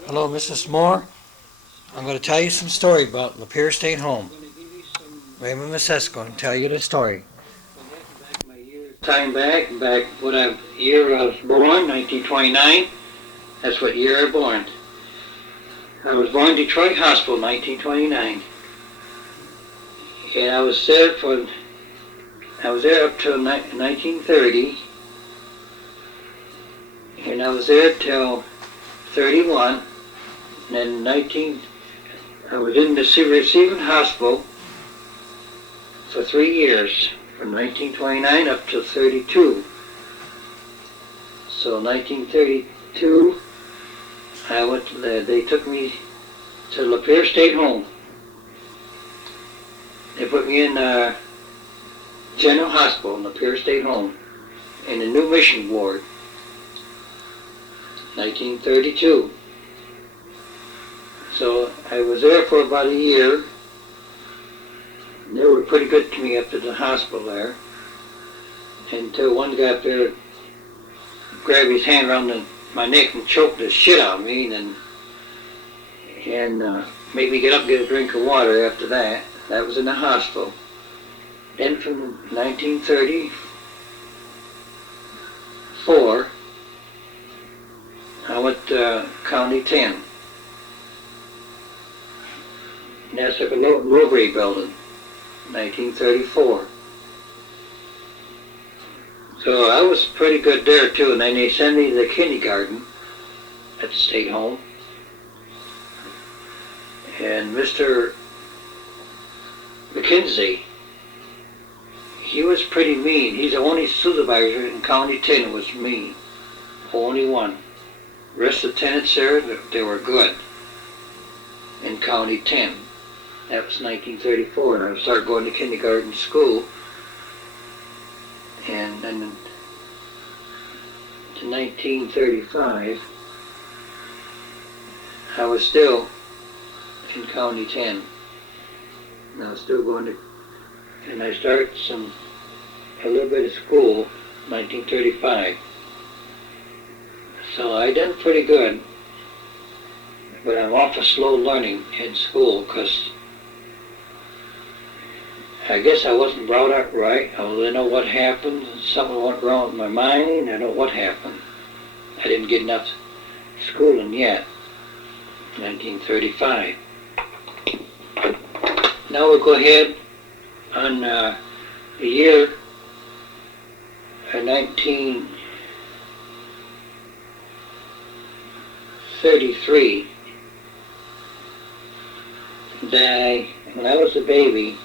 Hello, Mrs. Moore. I'm going to tell you some story about Lapeer State Home. Raymond Messesco and tell you the story. Time back what year I was born, 1929. That's what year I was born. I was born in Detroit Hospital, 1929. And I was there up till 1930. And I was there till 31. And then I was in the receiving hospital for 3 years, from 1929 up to 32. So 1932, they took me to Lapeer State Home. They put me in General Hospital, Lapeer State Home, in the New Mission Ward, 1932. So I was there for about a year. They were pretty good to me up at the hospital there, until one guy up there grabbed his hand around my neck and choked the shit out of me, and made me get up and get a drink of water after that. That was in the hospital. Then from 1934, I went to County 10. And that's like a low-grade building, 1934. So I was pretty good there too, and then they sent me to the kindergarten at the state home. And Mr. McKenzie, he was pretty mean. He's the only supervisor in County 10 that was mean. Only one. The rest of the tenants there, they were good in County 10. That was 1934, and I started going to kindergarten school. And then to 1935, I was still in County 10. And I was still going to, and I started a little bit of school, 1935. So I done pretty good, but I'm awful slow learning in school, because I guess I wasn't brought up right. I didn't know what happened. Something went wrong with my mind. I don't know what happened. I didn't get enough schooling yet. 1935. Now we'll go ahead on the year 1933. When I was a baby,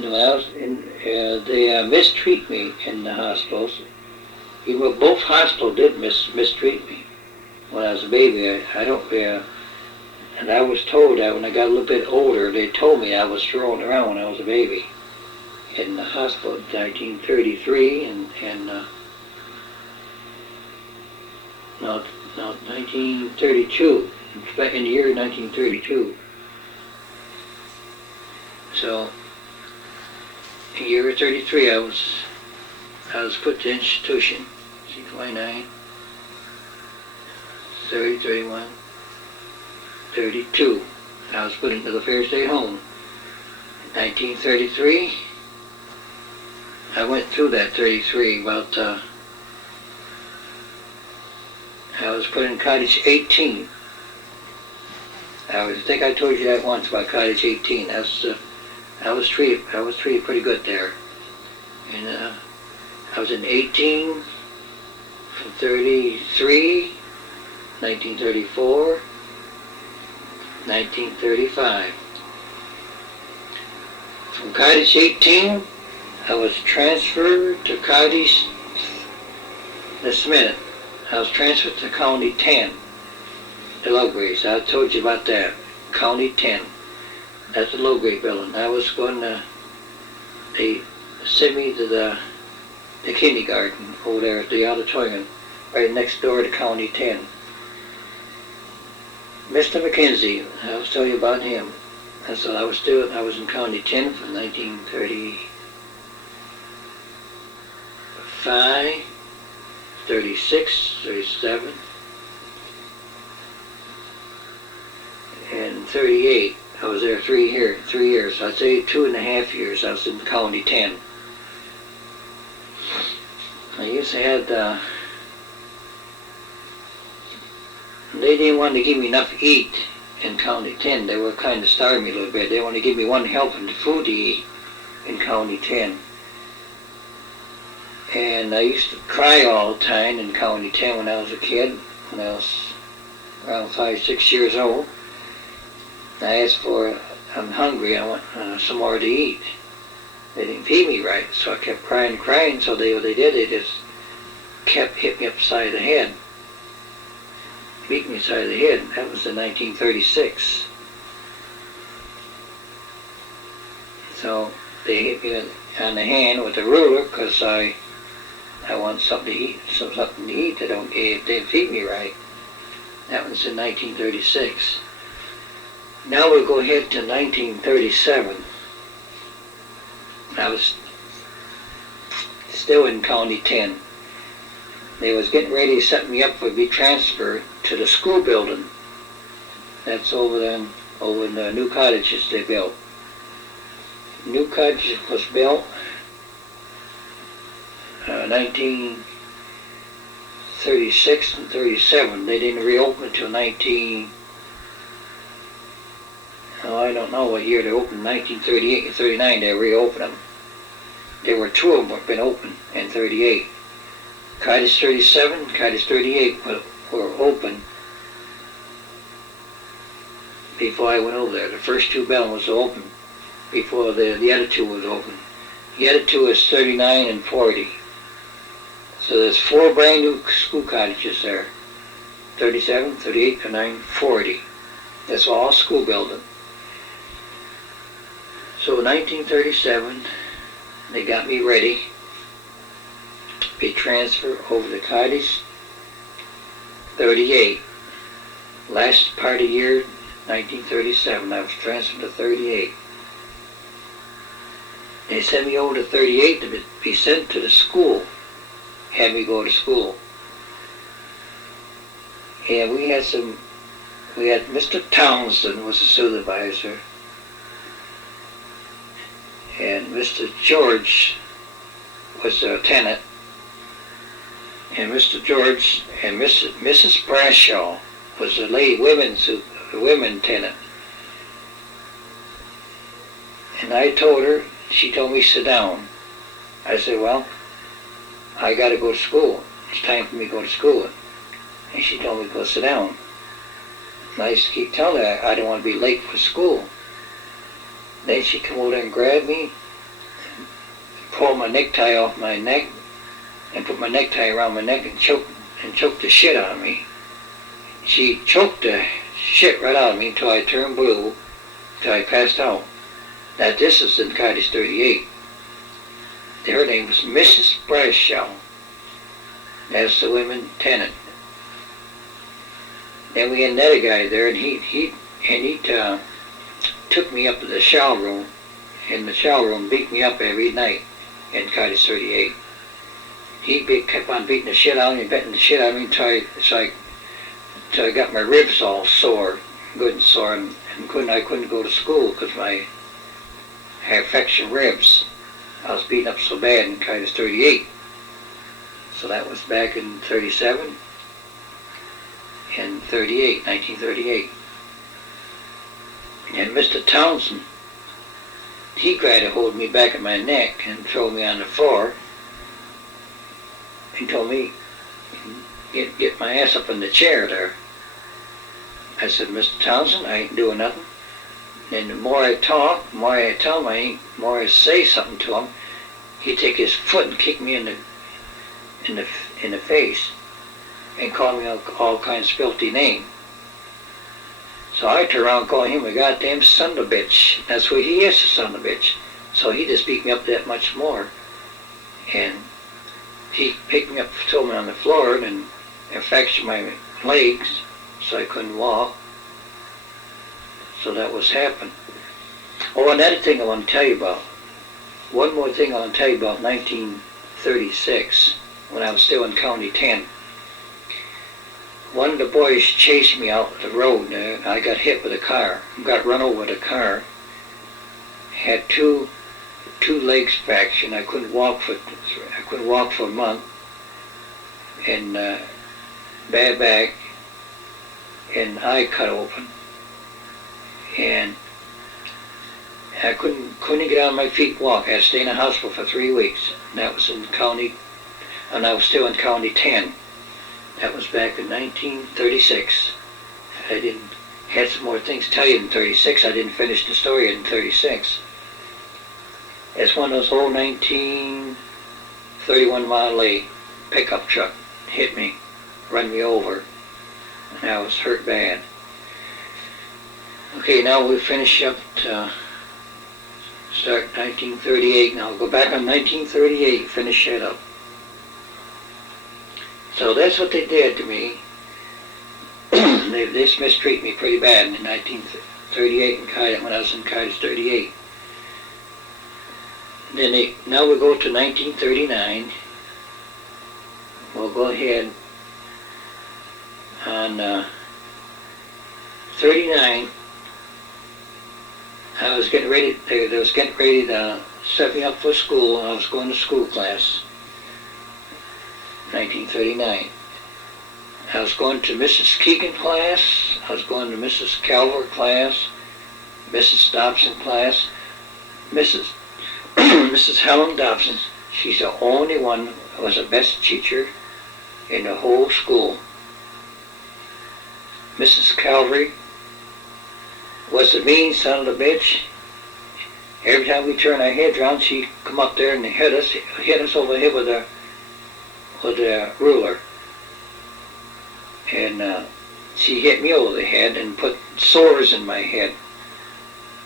they mistreat me in the hospitals. Even though both hospitals did mistreat me when I was a baby. And I was told that when I got a little bit older, they told me I was thrown around when I was a baby in the hospital in 1933 no, 1932, in the year 1932. So in the year 33, I was put to institution, 29, 30, 31, 32. I was put into the Fair State Home. 1933, I went through that 33, I was put in Cottage 18. I think I told you that once about Cottage 18. I was treated pretty good there. And I was in 18 from 33, 1934, 1935. From Cottage 18, I was transferred to Cottage, just a minute, I was transferred to County 10, the low grades. I told you about that. County 10. That's the low grade building. They sent me to the kindergarten over there at the auditorium, right next door to County 10. Mr. McKenzie, I was telling you about him. And so I was in County 10 from 1935, 36, 37, 1938, I was there 3 years. I'd say 2.5 years I was in County 10. I used to have they didn't want to give me enough to eat in County 10. They were kind of starving me a little bit. They wanted to give me one helping of food to eat in County 10. And I used to cry all the time in County 10 when I was a kid, when I was around 5, 6 years old. I asked for, I'm hungry, I want some more to eat. They didn't feed me right, so I kept crying, so what they did, they just kept hitting me upside the head. Beat me upside the head. That was in 1936. So they hit me on the hand with a ruler because I want something to eat. They didn't feed me right. That was in 1936. Now we'll go ahead to 1937. I was still in County 10. They was getting ready to set me up for be transferred to the school building. That's over in the new cottages they built. New cottages was built 1936 and 37. They didn't reopen until I don't know what year they opened. 1938 and 39 they reopened them. There were 2 of them that had been open in 38. Cottage 37, Cottage 38 were open before I went over there. The first 2 buildings was open before the other 2 was open. The other 2 is 39 and 40. So there's 4 brand new school cottages there. 37, 38, 39, 40. That's all school building. So in 1937, they got me ready to be transferred over to Cottage 38. Last part of the year, 1937, I was transferred to 38. They sent me over to 38 to be sent to the school. Had me go to school. And we had Mr. Townsend was the supervisor. And Mr. George was a tenant. And Mr. George and Mrs. Brashaw was a women tenant. And I told her, she told me sit down. I said, well, I got to go to school. It's time for me to go to school. And she told me to go sit down. And I used to keep telling her I don't want to be late for school. Then she come over and grabbed me, pulled my necktie off my neck, and put my necktie around my neck and choked the shit out of me. She choked the shit right out of me until I turned blue, until I passed out. Now this is in Cottage 38. Her name was Mrs. Brashaw. That's the women tenant. Then we had another guy there, and he took me up to the shower room. In the shower room, beat me up every night in Cottage 38. He kept on beating the shit out of me, betting the shit out of me until I got my ribs all sore, good and sore, and I couldn't go to school because I had fractured ribs. I was beaten up so bad in Cottage 38. So that was back in 37 and 38, 1938. And Mr. Townsend, he tried to hold me back at my neck and throw me on the floor. He told me, get my ass up in the chair there. I said, Mr. Townsend, I ain't doing nothing. And the more I talk, the more I tell him, the more I say something to him, he'd take his foot and kick me in the face and call me all kinds of filthy names. So I turned around and called him a goddamn son of a bitch. That's what he is, a son of a bitch. So he just beat me up that much more. And he picked me up, threw me on the floor, and fractured my legs so I couldn't walk. So that was happening. Oh, another thing I want to tell you about. One more thing I want to tell you about 1936, when I was still in County 10. one of the boys chased me out the road. I got hit with a car. Got run over with a car. Had two legs fractured. I couldn't walk for a month. And bad back and eye cut open. And I couldn't get on my feet and walk. I had to stay in the hospital for 3 weeks. And that was in county, and I was still in county 10. That was back in 1936. I had some more things to tell you in 36. I didn't finish the story in 36. It's one of those old 1931 Model A pickup truck hit me, run me over, and I was hurt bad. Okay, now we finish up to start 1938. Now I'll go back on 1938, finish that up. So that's what they did to me. They mistreated me pretty bad in 1938 when I was in Cottage 38. Then now we go to 1939. We'll go ahead on 39. I was getting ready. They was getting ready to set me up for school. I was going to school class. 1939. I was going to Mrs. Keegan class. I was going to Mrs. Calver class, Mrs. Dobson class, Mrs. Helen Dobson. She's the only one who was the best teacher in the whole school. Mrs. Calvary was the mean son of a bitch. Every time we turned our heads around, she'd come up there and hit us over the head with a ruler. And she hit me over the head and put sores in my head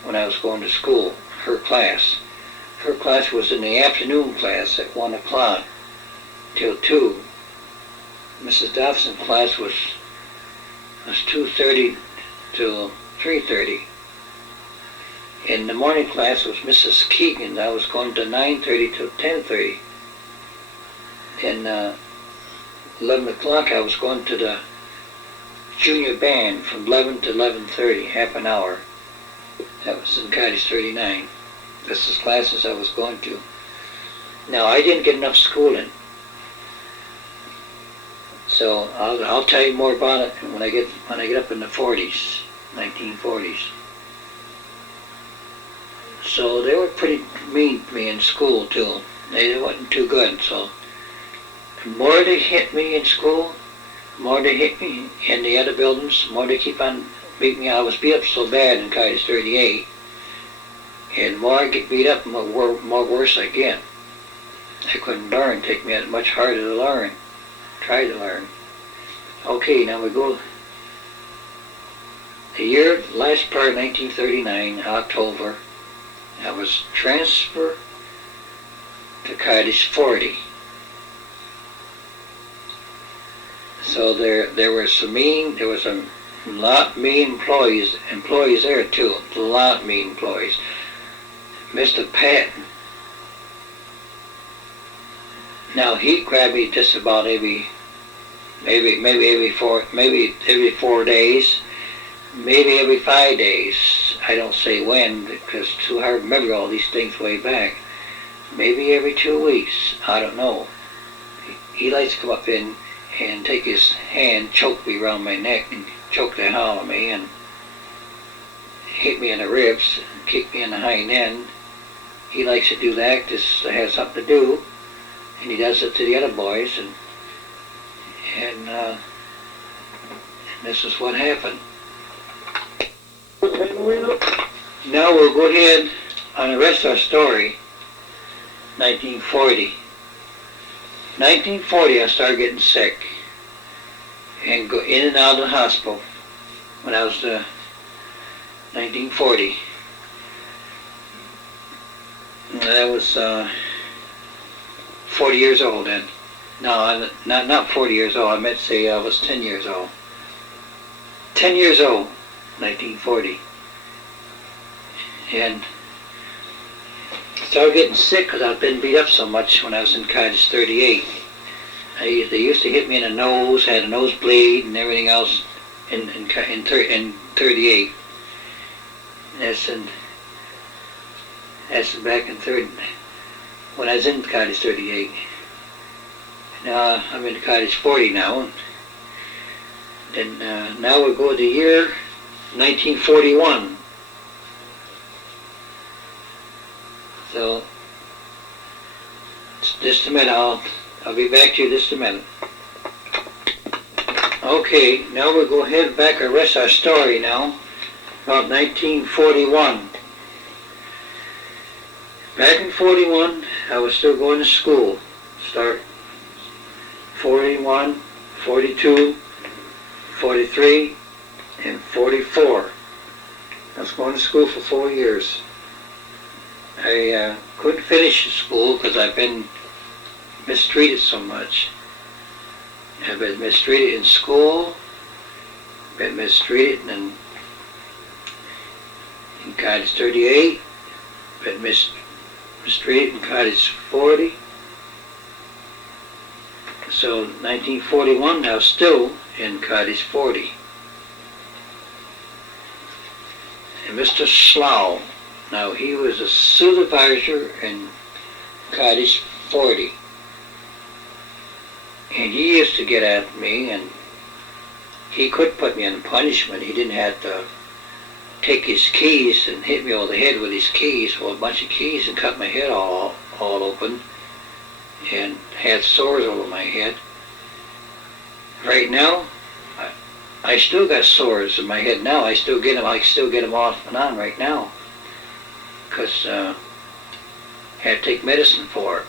when I was going to school. Her class was in the afternoon class at 1 o'clock till 2. Mrs. Dobson's class was 2:30 till 3:30. And the morning class was Mrs. Keegan. I was going to 9:30 till 10:30. And 11 o'clock I was going to the junior band from 11 to 11:30, half an hour. That was in Cottage 39. This is classes I was going to. Now I didn't get enough schooling. So I'll tell you more about it when I get up in the 40s, 1940s. So they were pretty mean to me in school too. They wasn't too good. So the more they hit me in school, the more they hit me in the other buildings, the more they keep on beating me. I was beat up so bad in Cottage 38, and the more I get beat up, the more worse I get. I couldn't learn. Take me much harder to learn. Try to learn. Okay, now we go. The year, last part of 1939, October, I was transferred to Cottage 40. So there was a lot of mean employees there too. A lot of mean employees. Mr. Patton. Now he grabbed me just about maybe every 4 days, maybe every 5 days. I don't say when because it's too hard to remember all these things way back. Maybe every 2 weeks. I don't know. He likes to come up in and take his hand, choke me around my neck, and choke the hell out of me, and hit me in the ribs, and kick me in the hind end. He likes to do that just to have something to do, and he does it to the other boys, and this is what happened. Now we'll go ahead on the rest of our story. 1940. 1940, I started getting sick and go in and out of the hospital when I was 1940. I was 40 years old then. No, not 40 years old. I meant to say I was 10 years old. 10 years old, 1940. And started getting sick because I'd been beat up so much when I was in Cottage 38. They used to hit me in the nose, had a nosebleed and everything else in 38. That's back in when I was in cottage 38. Now I'm in cottage 40 now. And now we go to the year 1941. So just a minute, I'll be back to you just a minute. Okay, now we'll go ahead back and rest our story now. About 1941. Back in 41, I was still going to school. Start 41, 42, 43, and 44. I was going to school for 4 years. I couldn't finish school because I've been mistreated so much. I've been mistreated in school, been mistreated in cottage 38, been mistreated in cottage 40. So 1941, I was still in cottage 40. And Mr. Slough, now he was a supervisor in cottage 40. And he used to get at me, and he could put me in punishment. He didn't have to take his keys and hit me over the head with his keys, or a bunch of keys, and cut my head all open, and had sores over my head. Right now, I still got sores in my head now. I still get them. I still get them off and on right now, because I had to take medicine for it.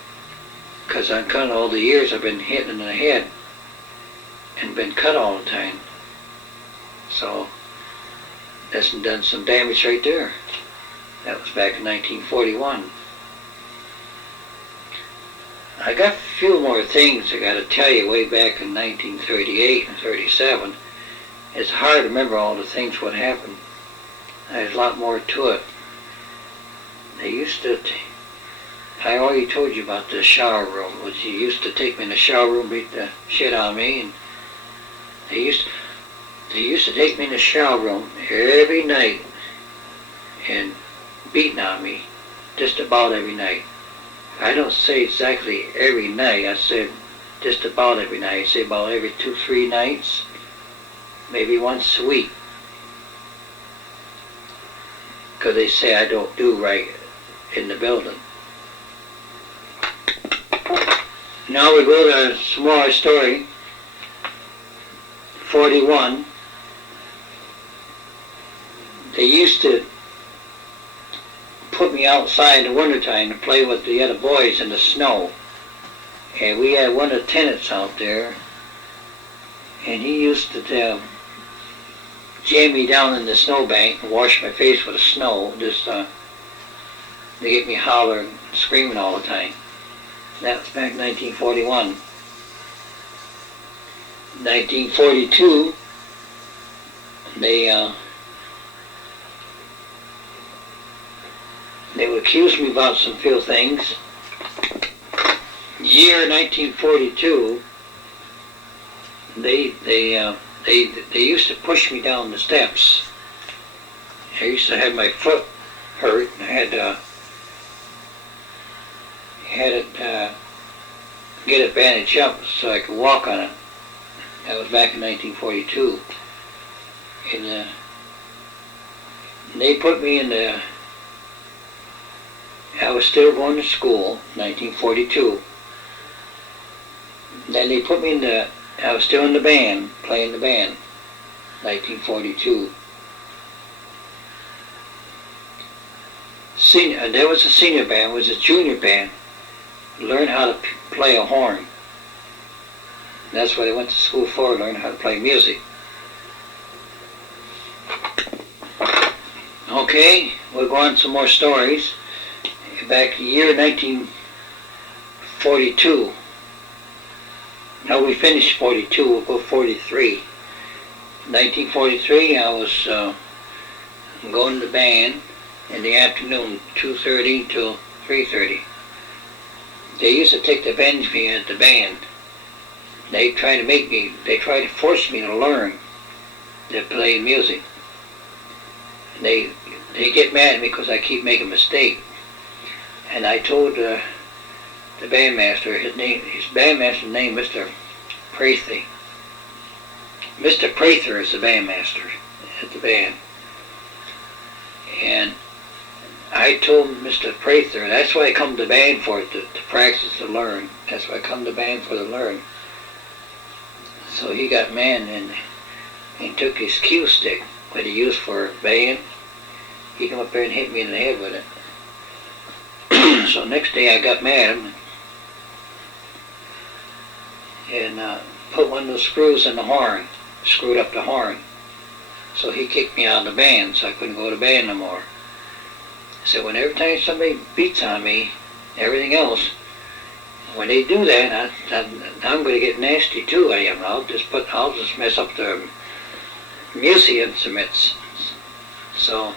Because I'm cut all the years I've been hit in the head and been cut all the time. So that's done some damage right there. That was back in 1941. I got a few more things I got to tell you way back in 1938 and 37. It's hard to remember all the things what happened. There's a lot more to it. They used to... I already told you about the shower room. He used to take me in the shower room, beat the shit out of me, and they used to take me in the shower room every night and beating on me, just about every night. I don't say exactly every night. I said just about every night. I say about every 2-3 nights, maybe once a week, because they say I don't do right in the building. Now we go to a smaller story. 41. They used to put me outside in the wintertime to play with the other boys in the snow. And we had one of the tenants out there, and he used to jam me down in the snowbank and wash my face with the snow, just to get me hollering and screaming all the time. That was back in 1941. 1942, they would accuse me about some few things. Year 1942, they used to push me down the steps. I used to have my foot hurt, and I had it get it bandaged up so I could walk on it. That was back in 1942. And they put me in the... I was still going to school, 1942. Then they put me in the... I was still in the band, playing the band, 1942. There was a senior band, was a junior band. Learn how to play a horn. That's what I went to school for, learn how to play music. Okay, we'll go on some more stories. Back year 1942. Now we finished 42, we'll go 43. 1943, I was going to the band in the afternoon, 2:30 till 3:30. They used to take the bench me at the band, They try to force me to learn to play music. They get mad at me because I keep making mistakes. And I told the bandmaster, his bandmaster's name, Mr. Prather. Mr. Prather is the bandmaster at the band. And I told Mr. Prather, that's why I come to band for, to practice, to learn. That's why I come to band for, to learn. So he got mad and he took his cue stick, what he used for band. He come up there and hit me in the head with it. So next day I got mad and put one of the screws in the horn, screwed up the horn. So he kicked me out of the band, so I couldn't go to band no more. So when every time somebody beats on me, everything else, when they do that, I'm going to get nasty too. I am. I'll just mess up the music instruments. So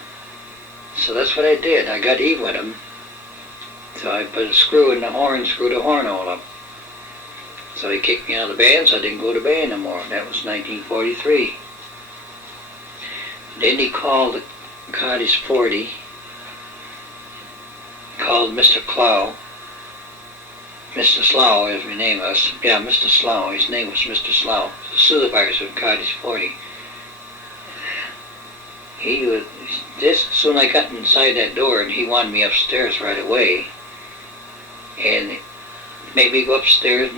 that's what I did. I got even with him. So I put a screw in the horn, screwed the horn all up. So he kicked me out of the band, so I didn't go to band no more. That was 1943. Then he called the Cottage 40, called Mr. Clow. Mr. Slough, as we name us. Yeah, Mr. Slough. His name was Mr. Slough, the supervisor of Cottage 40. He was, just soon I got inside that door, and he wanted me upstairs right away. And made me go upstairs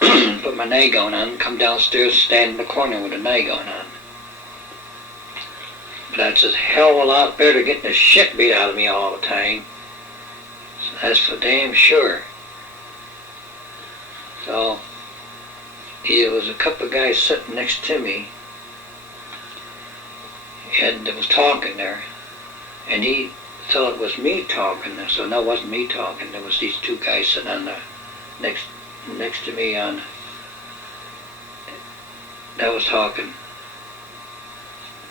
and put my nightgown on, come downstairs, stand in the corner with a nightgown on. But that's a hell of a lot better getting the shit beat out of me all the time. So that's for damn sure. So there was a couple of guys sitting next to me, and there was talking there, and he thought it was me talking. So no, it wasn't me talking. There was these two guys sitting on the next to me on that was talking.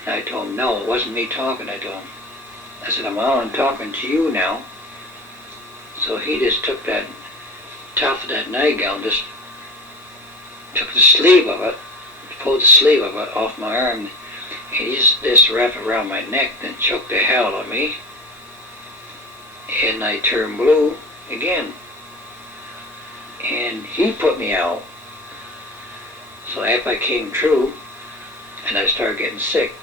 I told him, no, it wasn't me talking. I told him. I said, I'm talking to you now. So he just took that top of that nightgown, just took the sleeve of it, pulled the sleeve of it off my arm, and he just wrapped it around my neck and choked the hell out of me. And I turned blue again. And he put me out. So after I came true, and I started getting sick,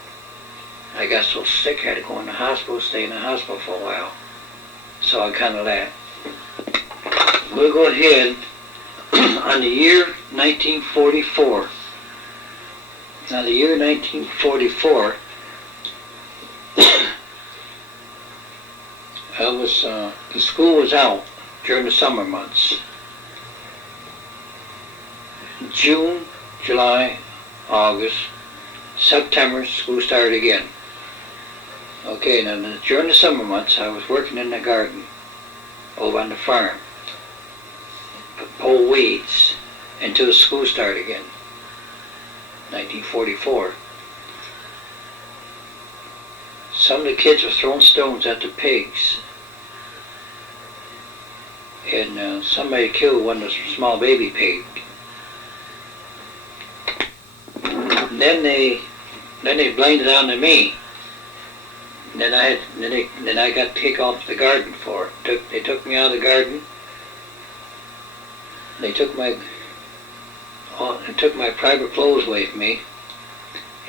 I got so sick I had to go in the hospital, stay in the hospital for a while. So I kind of laughed. We'll go ahead on the year 1944. Now the year 1944, the school was out during the summer months. June, July, August, September, school started again. Okay, now during the summer months, I was working in the garden over on the farm, pull weeds until the school started again, 1944. Some of the kids were throwing stones at the pigs, and somebody killed one of the small baby pigs. Then they blamed it on to me. Then I got kicked off the garden for it. They took me out of the garden. They took my private clothes away from me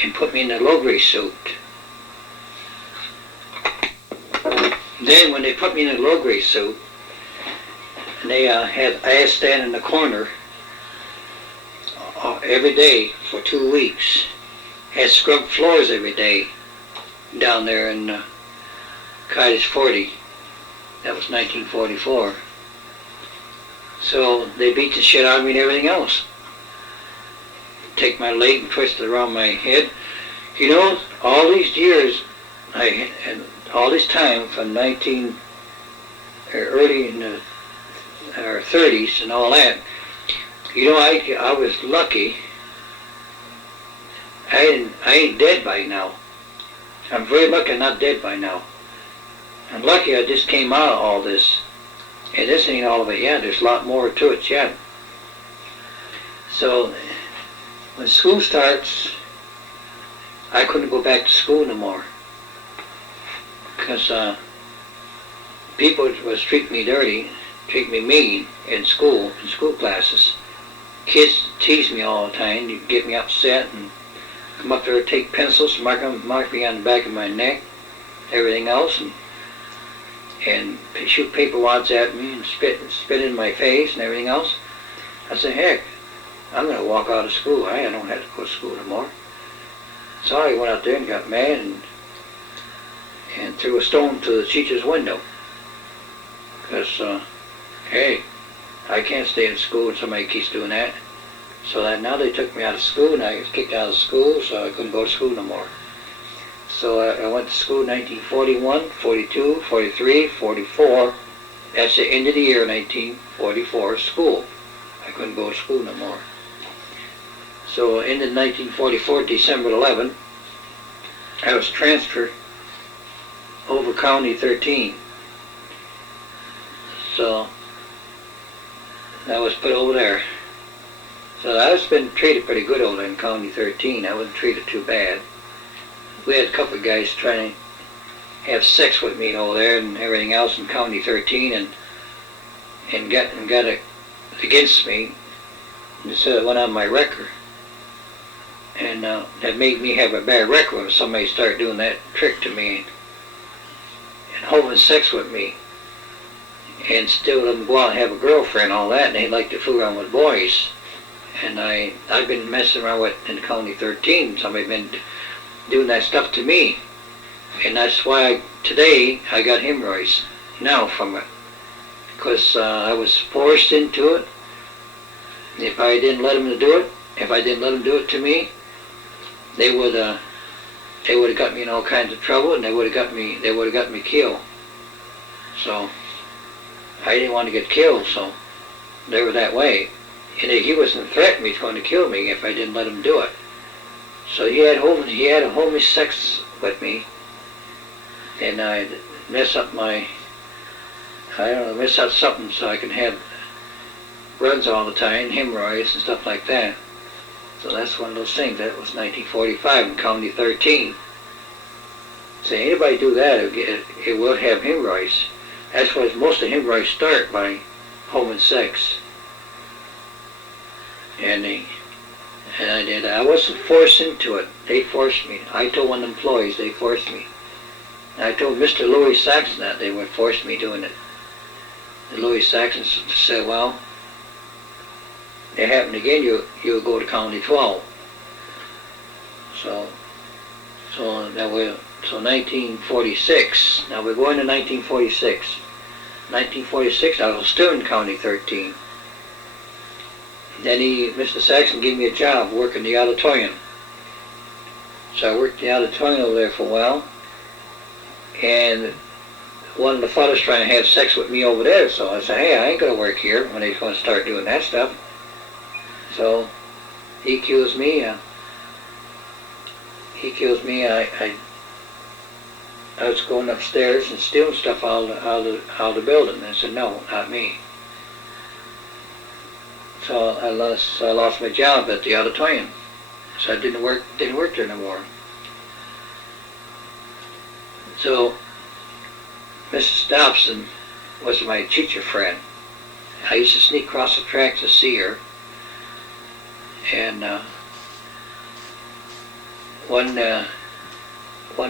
and put me in a low-grade suit. Then when they put me in a low-grade suit, they I had to stand in the corner every day for 2 weeks. Had scrubbed floors every day down there in Cottage 40. That was 1944. So they beat the shit out of me and everything else. Take my leg and twist it around my head. You know, all these years, and all this time from early in the 30s and all that, you know, I was lucky. I ain't dead by now. I'm very lucky I'm not dead by now. I'm lucky I just came out of all this. And this ain't all of it yet. There's a lot more to it yet. So when school starts, I couldn't go back to school no more because people was treating me dirty, treating me mean in school classes. Kids tease me all the time, you get me upset and come up there, take pencils, mark me on the back of my neck, everything else, and shoot paper wads at me and spit in my face and everything else. I said, heck, I'm going to walk out of school. I don't have to go to school no more. So I went out there and got mad and threw a stone to the teacher's window. Because, hey, I can't stay in school and somebody keeps doing that. So that now they took me out of school and I was kicked out of school, so I couldn't go to school no more. So I went to school in 1941, 42, 43, 44. That's the end of the year, 1944, school. I couldn't go to school no more. So ended 1944, December 11, I was transferred over County 13. So I was put over there. So I was been treated pretty good over there in County 13. I wasn't treated too bad. We had a couple of guys trying to have sex with me over there and everything else in County 13 and got it against me. And so it went on my record. And that made me have a bad record when somebody started doing that trick to me and having sex with me. And still let them go out and have a girlfriend and all that, and they like to fool around with boys. And I've been messing around with in County 13. Somebody's been doing that stuff to me. And that's why today I got hemorrhoids now from it. Because I was forced into it. If I didn't let them do it, if I didn't let them do it to me, they would have got me in all kinds of trouble, and they would have got me killed. So I didn't want to get killed, so they were that way. And he wasn't threatening me, he was going to kill me if I didn't let him do it. So he had a homely sex with me, and I'd mess up something so I can have runs all the time, hemorrhoids and stuff like that. So that's one of those things. That was 1945 in County 13. So anybody do that, it will have hemorrhoids. That's why most of the hemorrhoids start by home sex. And I did. I wasn't forced into it. They forced me. I told one of the employees they forced me. And I told Mr. Louis Saxon that they would force me doing it. And Louis Saxon said, well, it happened again, you'll go to County 12. So 1946. Now we're going to 1946. 1946, I was still in County 13. Then Mr. Saxon gave me a job working the auditorium. So I worked the auditorium over there for a while. And one of the fellas trying to have sex with me over there. So I said, hey, I ain't going to work here when they're going to start doing that stuff. So he accused me. I was going upstairs and stealing stuff out of the building. I said, no, not me. So I lost my job at the auditorium. So I didn't work there no more. So Mrs. Dobson was my teacher friend. I used to sneak across the track to see her. And one of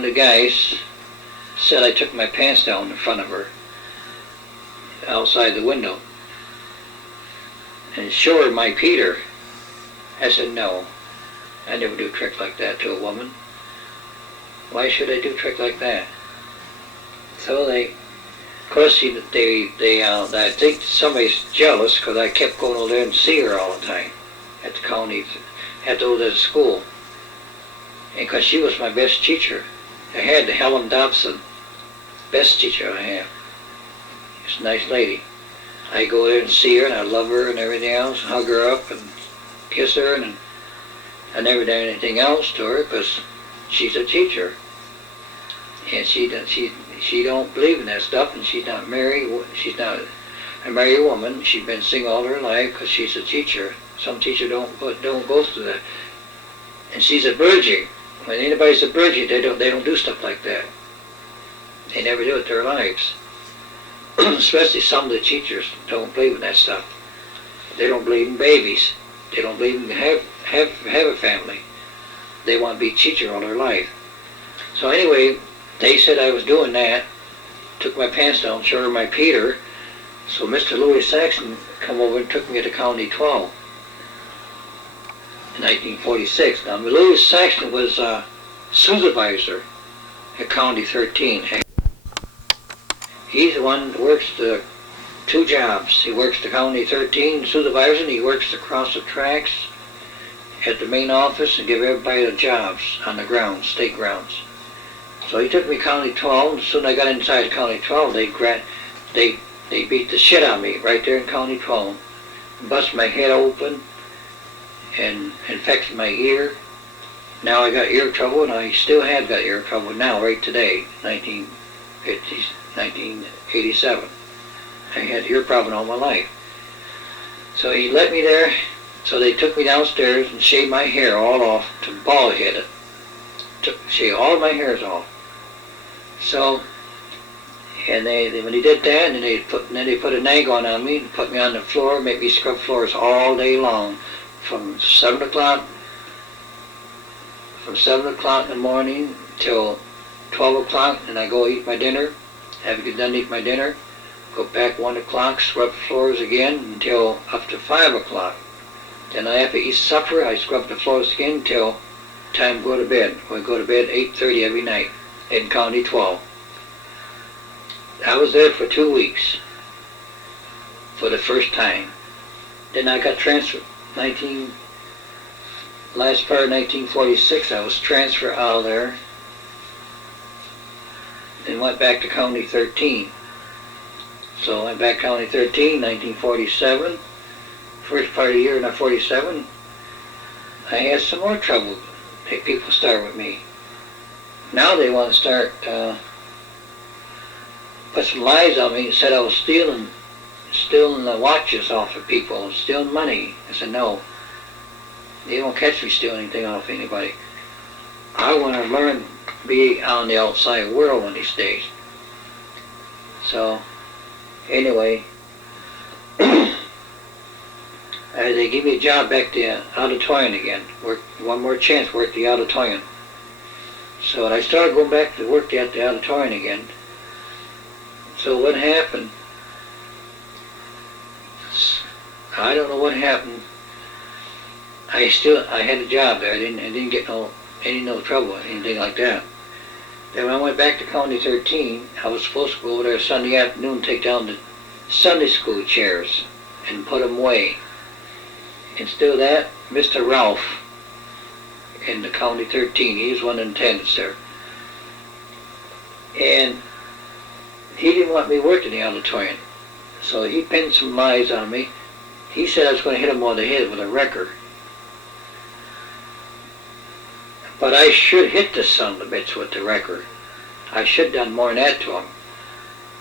the guys said I took my pants down in front of her outside the window and show her my Peter. I said, no, I never do a trick like that to a woman. Why should I do a trick like that? So I think somebody's jealous because I kept going over there and see her all the time at the county, at the school. And because she was my best teacher. I had the Helen Dobson, best teacher I have. She's a nice lady. I go there and see her, and I love her and everything else, hug her up and kiss her, and I never done anything else to her because she's a teacher. And she don't believe in that stuff, and she's not a married woman. She's been single all her life because she's a teacher. Some teacher don't go through that. And she's a virgin. When anybody's a virgin, they don't do stuff like that. They never do it their lives. Especially some of the teachers don't believe in that stuff. They don't believe in babies. They don't believe in have a family. They want to be a teacher all their life. So anyway, they said I was doing that. Took my pants down, showed her my Peter. So Mr. Louis Saxon come over and took me to County 12 in 1946. Now Louis Saxon was supervisor at County 13. He's the one that works the two jobs. He works the County 13 supervisor, and he works across the tracks at the main office and give everybody the jobs on the grounds, state grounds. So he took me County 12, and as soon as I got inside County 12, they beat the shit out of me right there in County 12. Bust my head open and infected my ear. Now I got ear trouble, and I still have got ear trouble now, right today, 1987. I had ear problem all my life. So he let me there, so they took me downstairs and shaved my hair all off to bald headed. Shaved all my hairs off. So, and when he did that, and they put a nag on me and put me on the floor, made me scrub floors all day long, from 7 o'clock in the morning till 12 o'clock, and I go eat my dinner. Have to get done eat my dinner. Go back 1 o'clock, scrub floors again until up to 5 o'clock. Then I have to eat supper. I scrub the floors again until time to go to bed. We go to bed 8:30 every night in County 12. I was there for 2 weeks for the first time. Then I got transferred. Last part of 1946, I was transferred out of there and went back to County 13. So I went back to County 13, 1947. First part of the year, 47, I had some more trouble. People start with me. Now they want to start put some lies on me and said I was stealing the watches off of people, stealing money. I said, no, they don't catch me stealing anything off anybody. I want to learn to be on the outside world one of these days. So, anyway, they gave me a job back to the auditorium again. Work one more chance, work the auditorium. So I started going back to work at the auditorium again. So what happened? I don't know what happened. I had a job there. I didn't get no trouble, anything like that. Then when I went back to County 13, I was supposed to go over there Sunday afternoon, take down the Sunday school chairs and put them away. Instead of that, Mr. Ralph in the County 13, he was one of the attendants there. And he didn't want me working in the auditorium. So he pinned some lies on me. He said I was going to hit him on the head with a wrecker. But I should hit the son of a bitch with the wrecker. I should have done more than that to him.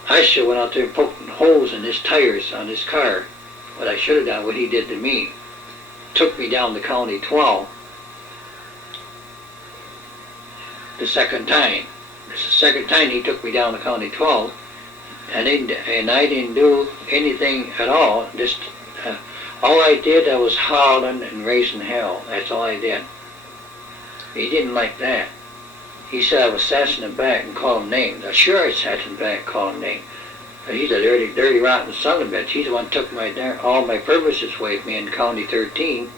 I should have went out there and poked holes in his tires on his car. What I should have done, what he did to me. Took me down to County 12 the second time. It's the second time he took me down to County 12, and I didn't do anything at all. Just all I did, I was howling and raising hell. That's all I did. He didn't like that. He said I was sassing him back and calling him names. Now, sure I sat him back and called him names. But he's a dirty, rotten son of a bitch. He's the one who took all my privileges away from me in County 13.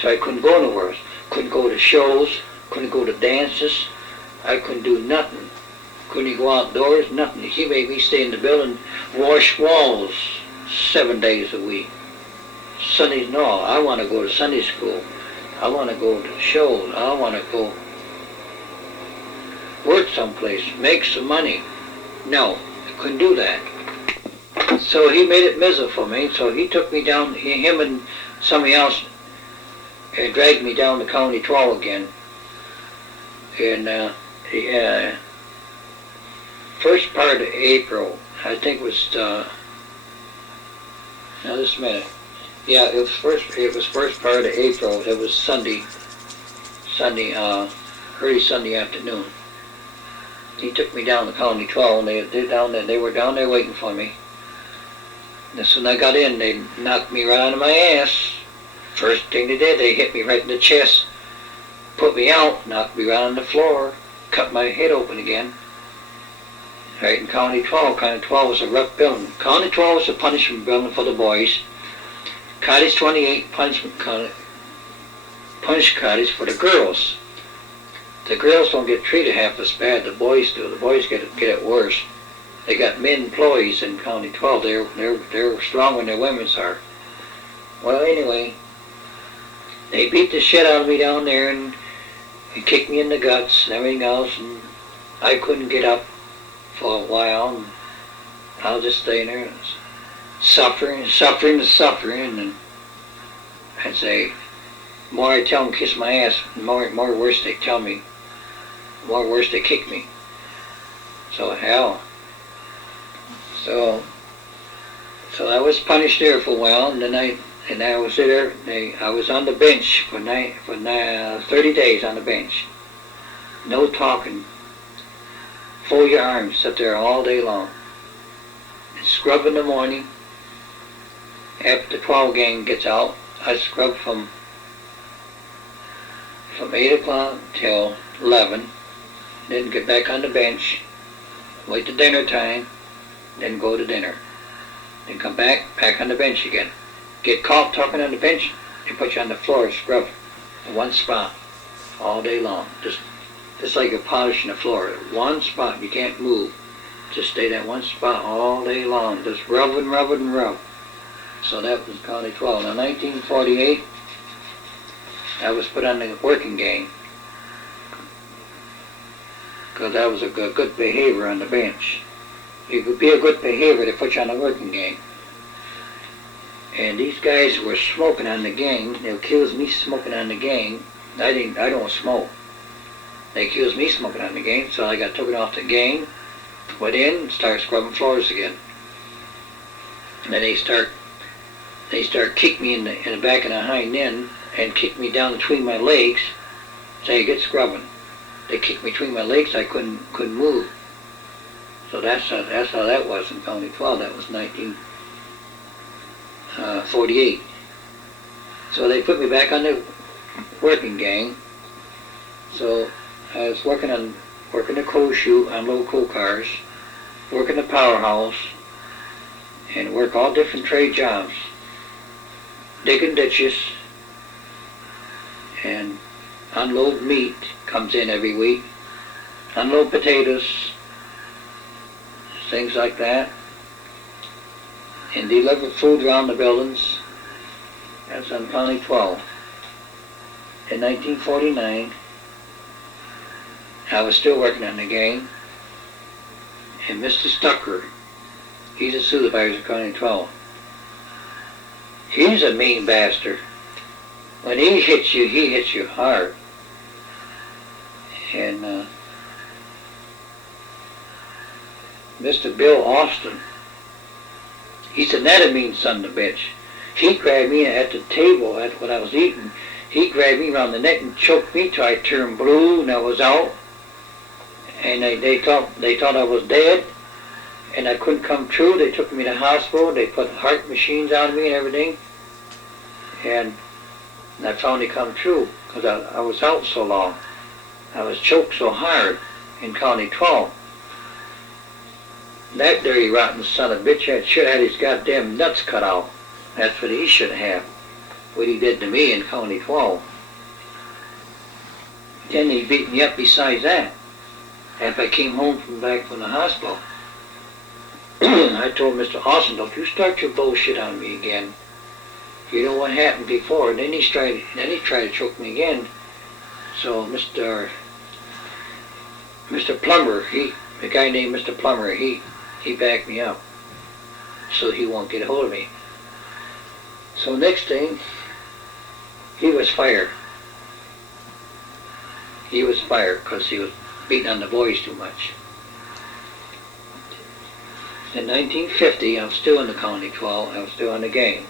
So I couldn't go nowhere. Couldn't go to shows. Couldn't go to dances. I couldn't do nothing. Couldn't go outdoors, nothing. He made me stay in the building, wash walls 7 days a week. Sundays, no. I want to go to Sunday school. I want to go to shows. I want to go work someplace, make some money. No, I couldn't do that. So he made it miserable for me. So he took me down, him and somebody else dragged me down to County 12 again. And the first part of April, I think it was, now just a minute. Yeah, it was first part of April. It was Sunday, early Sunday afternoon. He took me down to Colony 12, and they were down there waiting for me. And as soon as I got in, they knocked me right on my ass. First thing they did, they hit me right in the chest, put me out, knocked me right on the floor, cut my head open again. Right in Colony 12. Colony 12 was a rough building. Colony 12 was a punishment building for the boys. Cottage 28, punishment cottage for the girls. The girls don't get treated half as bad. The boys do. The boys get it worse. They got men employees in County 12. They're strong when their women's are. Well, anyway, they beat the shit out of me down there and kicked me in the guts and everything else, and I couldn't get up for a while. And I was just staying there, suffering, and I'd say, the more I tell them kiss my ass, the more worse they tell me, the more worse they kick me. So hell. So I was punished there for a while, and then I was there. I was on the bench for 30 days on the bench. No talking. Fold your arms, sit there all day long. And scrub in the morning. After the 12 gang gets out, I scrub from 8 o'clock till 11. Then get back on the bench. Wait till dinner time. Then go to dinner. Then come back on the bench again. Get caught talking on the bench, they put you on the floor, scrub in one spot all day long. Just like you're polishing the floor. One spot, you can't move. Just stay that one spot all day long. Just rub and rub and rub. So that was County 12. Now 1948, I was put on the working gang. Because I was a good behavior on the bench. You could be a good behavior, they put you on the working gang. And these guys were smoking on the gang. They accused me smoking on the gang. I don't smoke. They accused me smoking on the gang, so I got taken off the gang, went in, and started scrubbing floors again. And then they start kick me in the back of the hind end and kick me down between my legs. Say, get scrubbing. They kicked me between my legs. I couldn't move. So that's how that was in County 12. That was 1948. So they put me back on the working gang. So I was working the coal chute on low coal cars, working the powerhouse, and work all different trade jobs. Digging ditches, and unload meat comes in every week. Unload potatoes, things like that. And deliver food around the buildings. That's on County 12. In 1949, I was still working on the gang, and Mr. Stucker, he's a supervisor of County 12. He's a mean bastard. When he hits you hard. And Mr. Bill Austin, he's another mean son of a bitch. He grabbed me at the table when I was eating. He grabbed me around the neck and choked me till I turned blue and I was out. And they thought I was dead, and I couldn't come true. They took me to the hospital. They put heart machines on me and everything. And I finally come true because I was out so long. I was choked so hard in County 12. That dirty rotten son of a bitch should have had his goddamn nuts cut out. That's what he should have. What he did to me in County 12. Then he beat me up besides that. After I came home back from the hospital, I told Mr. Austin, don't you start your bullshit on me again. You know what happened before. And then he tried to choke me again. So Mr. Plumber, the guy named Mr. Plumber, he backed me up so he won't get a hold of me. So next thing, he was fired. He was fired because he was beating on the boys too much. In 1950, I was still in the County 12. I was still in the gang.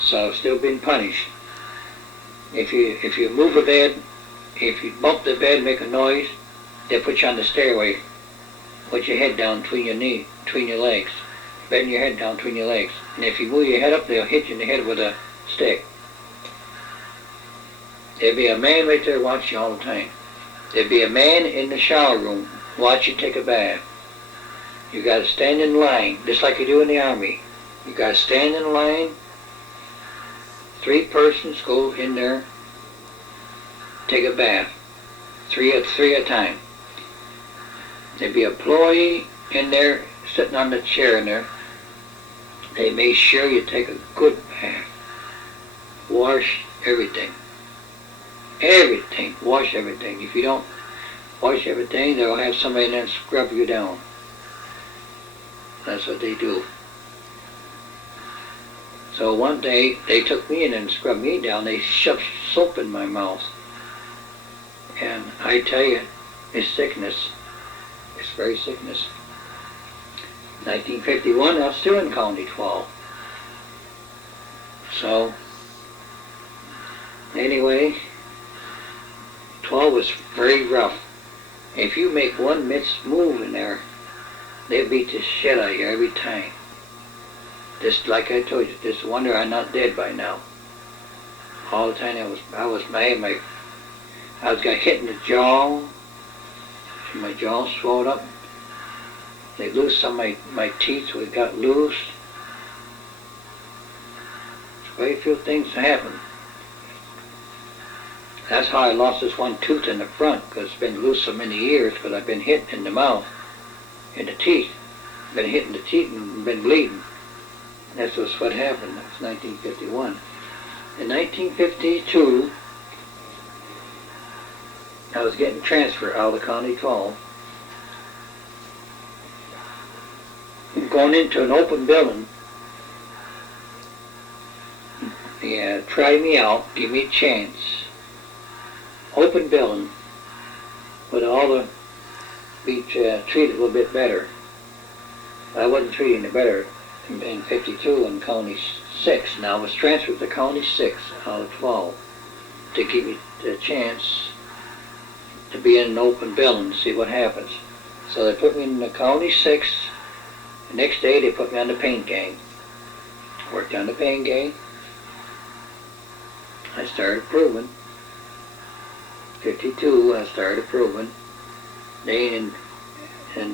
So I've still been punished. If you move a bed, if you bump the bed, make a noise, they put you on the stairway. Put your head down between your legs. Bend your head down between your legs. And if you move your head up, they'll hit you in the head with a stick. There'll be a man right there watching you all the time. There'll be a man in the shower room watch you take a bath. You got to stand in line, just like you do in the army. You got to stand in line. 3 persons go in there, take a bath. 3 at a time. There'll be an employee in there, sitting on the chair in there. They make sure you take a good bath. Wash everything. Everything. Wash everything. If you don't wash everything, they'll have somebody then scrub you down. That's what they do. So one day, they took me in and scrubbed me down. They shoved soap in my mouth. And I tell you, it's sickness. It's very sickness. 1951, I was still in County 12. So, anyway, 12 was very rough. If you make one move in there, they beat the shit out of you every time. Just like I told you, just wonder I'm not dead by now. All the time I got hit in the jaw, and my jaw swelled up. They loosed some of my teeth, so it got loose. Very few things happen. That's how I lost this one tooth in the front, because it's been loose so many years, because I've been hit in the mouth, in the teeth. Been hit in the teeth and been bleeding. That's what happened. That's 1951. In 1952, I was getting transferred out of County 12. Going into an open building. Yeah, try me out, give me a chance. Open building, with all the be treated a little bit better. I wasn't treating it better in 52 in County 6. Now I was transferred to County 6 out of 12 to give me the chance to be in an open building to see what happens. So they put me in the County 6. The next day they put me on the paint gang. Worked on the paint gang. I started proving. 52, I started proving. And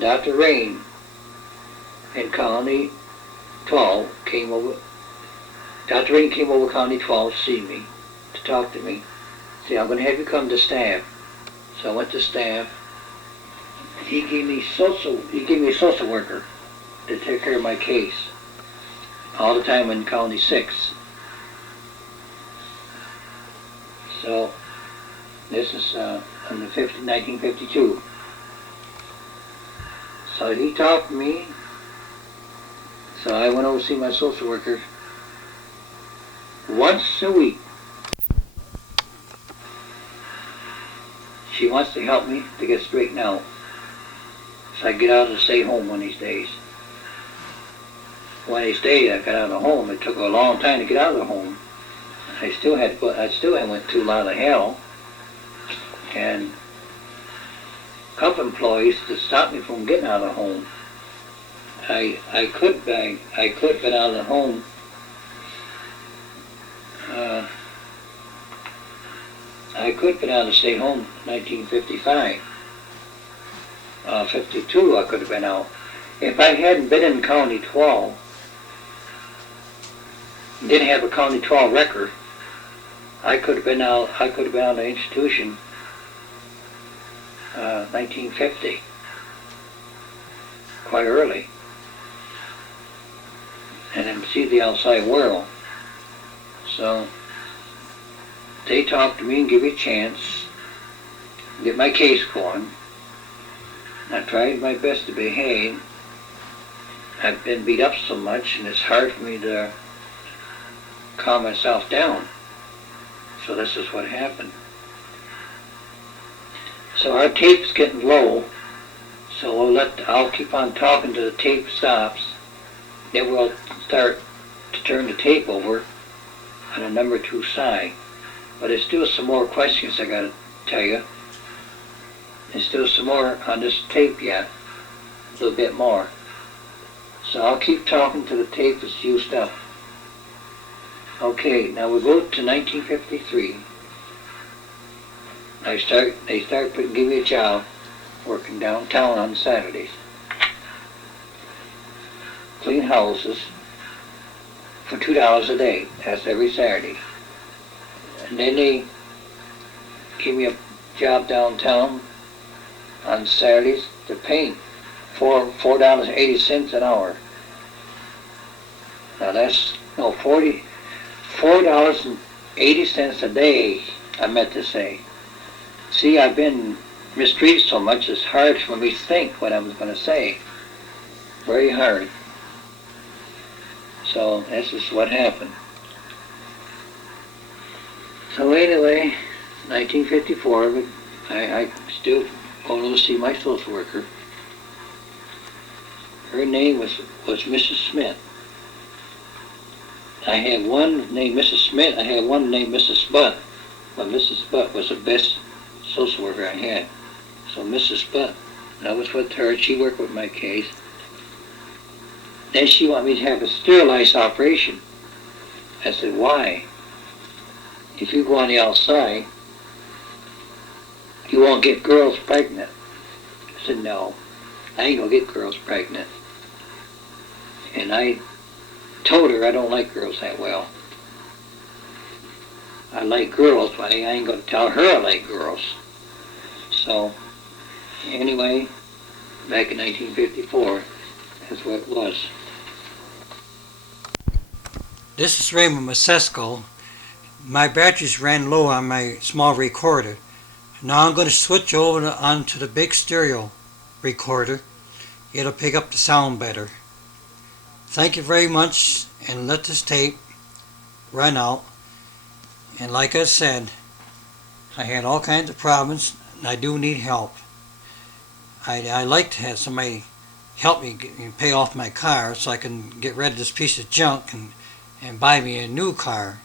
Dr. Raymond in County 12 came over. Dr. Raymond came over County 12 to see me, to talk to me. See, I'm going to have you come to staff. So I went to staff. He gave me a social worker to take care of my case all the time in County 6. So this is in the 1952. So he talked to me. So I went over to see my social worker once a week. She wants to help me to get straightened out, so I get out and stay home one of these days. When I stayed, I got out of the home. It took a long time to get out of the home. I still went through a lot of hell, and a couple employees to stop me from getting out of the home. I could have been out of the home. I could have been out of stay home in 1955. 52 I could have been out. If I hadn't been in County 12, didn't have a County 12 record, I could have been out of the institution 1950. Quite early. And then see the outside world. So they talked to me and gave me a chance, get my case going. I tried my best to behave. I've been beat up so much, and it's hard for me to calm myself down. So this is what happened. So our tape's getting low, so I'll keep on talking till the tape stops. Then we'll start to turn the tape over on a number 2 side. But there's still some more questions I gotta tell you. There's still some more on this tape yet. A little bit more. So I'll keep talking till the tape is used up. Okay, now we go to 1953. They start give me a job working downtown on Saturdays. Clean houses for $2 a day. That's every Saturday. And then they give me a job downtown on Saturdays to paint for $4.80 an hour. Now that's $4.80 a day, I meant to say. See, I've been mistreated so much, it's hard for me to think what I was going to say. Very hard. So this is what happened. So anyway, 1954, I still go to see my social worker. Her name was Mrs. Smith. I had one named Mrs. Smith, I had one named Mrs. Butt, but Mrs. Butt was the best social worker I had. So Mrs. Butt, I was with her, she worked with my case. Then she wanted me to have a sterilized operation. I said, why? If you go on the outside, you won't get girls pregnant. I said, no, I ain't gonna get girls pregnant. And I told her I don't like girls that well. I like girls, but I ain't gonna tell her I like girls. So, anyway, back in 1954, that's what it was. This is Raymond Messesco. My batteries ran low on my small recorder. Now I'm going to switch over onto the big stereo recorder. It'll pick up the sound better. Thank you very much, and let this tape run out. And like I said, I had all kinds of problems, and I do need help. I like to have somebody help me pay off my car so I can get rid of this piece of junk and buy me a new car.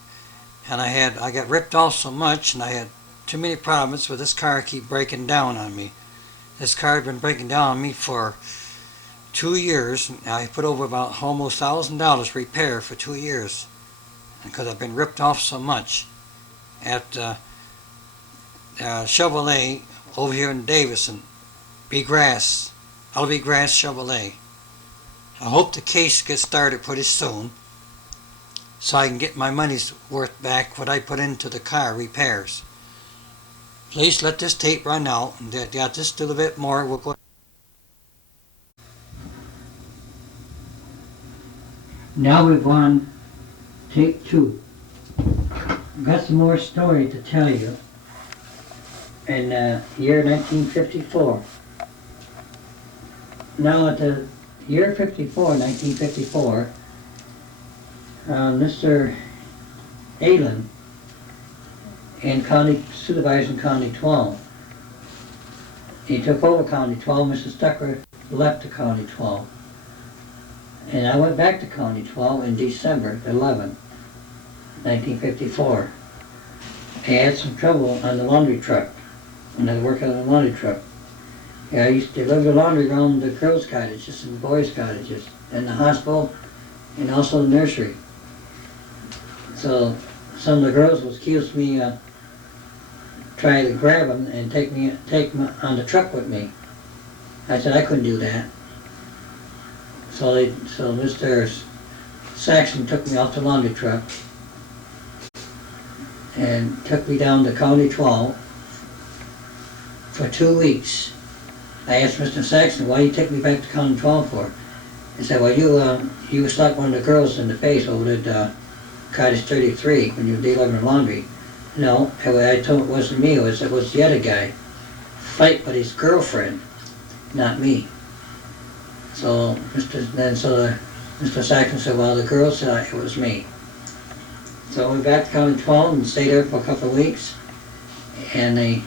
And I got ripped off so much, and I had too many problems with this car keep breaking down on me. This car had been breaking down on me for 2 years. I put over about almost $1,000 repair for 2 years because I've been ripped off so much. At Chevrolet over here in Davison, Bee-Grass, L.B.Grass Chevrolet. I hope the case gets started pretty soon so I can get my money's worth back what I put into the car repairs. Please let this tape run out, and got just a little bit more. We'll go. Now we've on tape 2. I've got some more story to tell you. In year 1954. Now at the year 1954, Mr. Allen, in County Supervisor in County 12, he took over County 12. Mr. Stucker left the County 12. And I went back to County 12 in December 11, 1954. I had some trouble on the laundry truck when I was working on the laundry truck. Yeah, I used to deliver laundry around the girls' cottages and boys' cottages, and the hospital, and also the nursery. So some of the girls would accuse me trying to grab them and take them on the truck with me. I said I couldn't do that. So Mr. Saxon took me off the laundry truck and took me down to County 12 for 2 weeks. I asked Mr. Saxon, why you take me back to County 12 for? He said, well, you slapped one of the girls in the face over at Cottage 33 when you were delivering laundry. No, I told him it wasn't me, it was the other guy. Fight with his girlfriend, not me. So Mr. Saxon said, well, the girl said it was me. So I went back to County 12 and stayed there for a couple of weeks, and they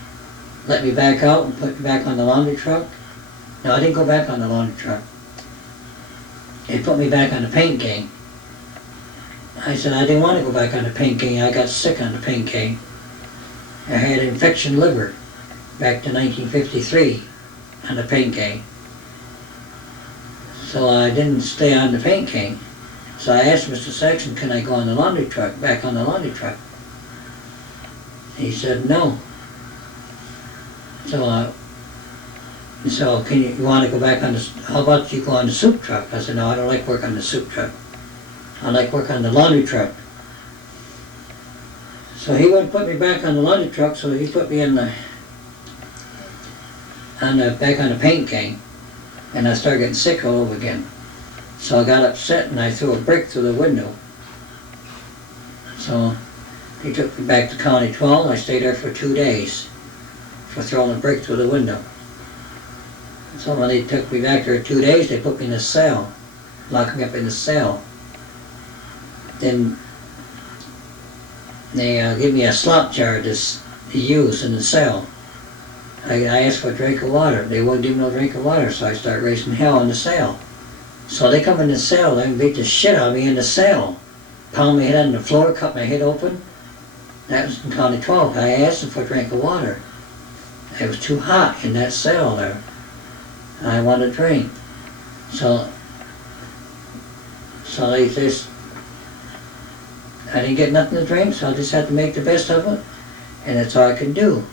let me back out and put me back on the laundry truck. No, I didn't go back on the laundry truck. They put me back on the paint gang. I said I didn't want to go back on the pain cane. I got sick on the pain cane. I had infection liver back to 1953 on the pain cane. So I didn't stay on the pain cane. So I asked Mr. Saxon, can I go on the laundry truck, back on the laundry truck? He said no. So you want to go back on the, how about you go on the soup truck? I said, no, I don't like work on the soup truck. I like work on the laundry truck. So he wouldn't put me back on the laundry truck, so he put me in back on the paint cane, and I started getting sick all over again. So I got upset and I threw a brick through the window. So he took me back to County 12. I stayed there for 2 days for throwing a brick through the window. So when they took me back there 2 days, they put me in a cell, locked me up in a cell. Then they gave me a slop jar to use in the cell. I asked for a drink of water. They wouldn't give me no drink of water, so I started raising hell in the cell. So they come in the cell and beat the shit out of me in the cell. Pound my head on the floor, cut my head open. That was in County 12. I asked them for a drink of water. It was too hot in that cell there. I wanted a drink. So they just, I didn't get nothing to drink, so I just had to make the best of it, and that's all I could do.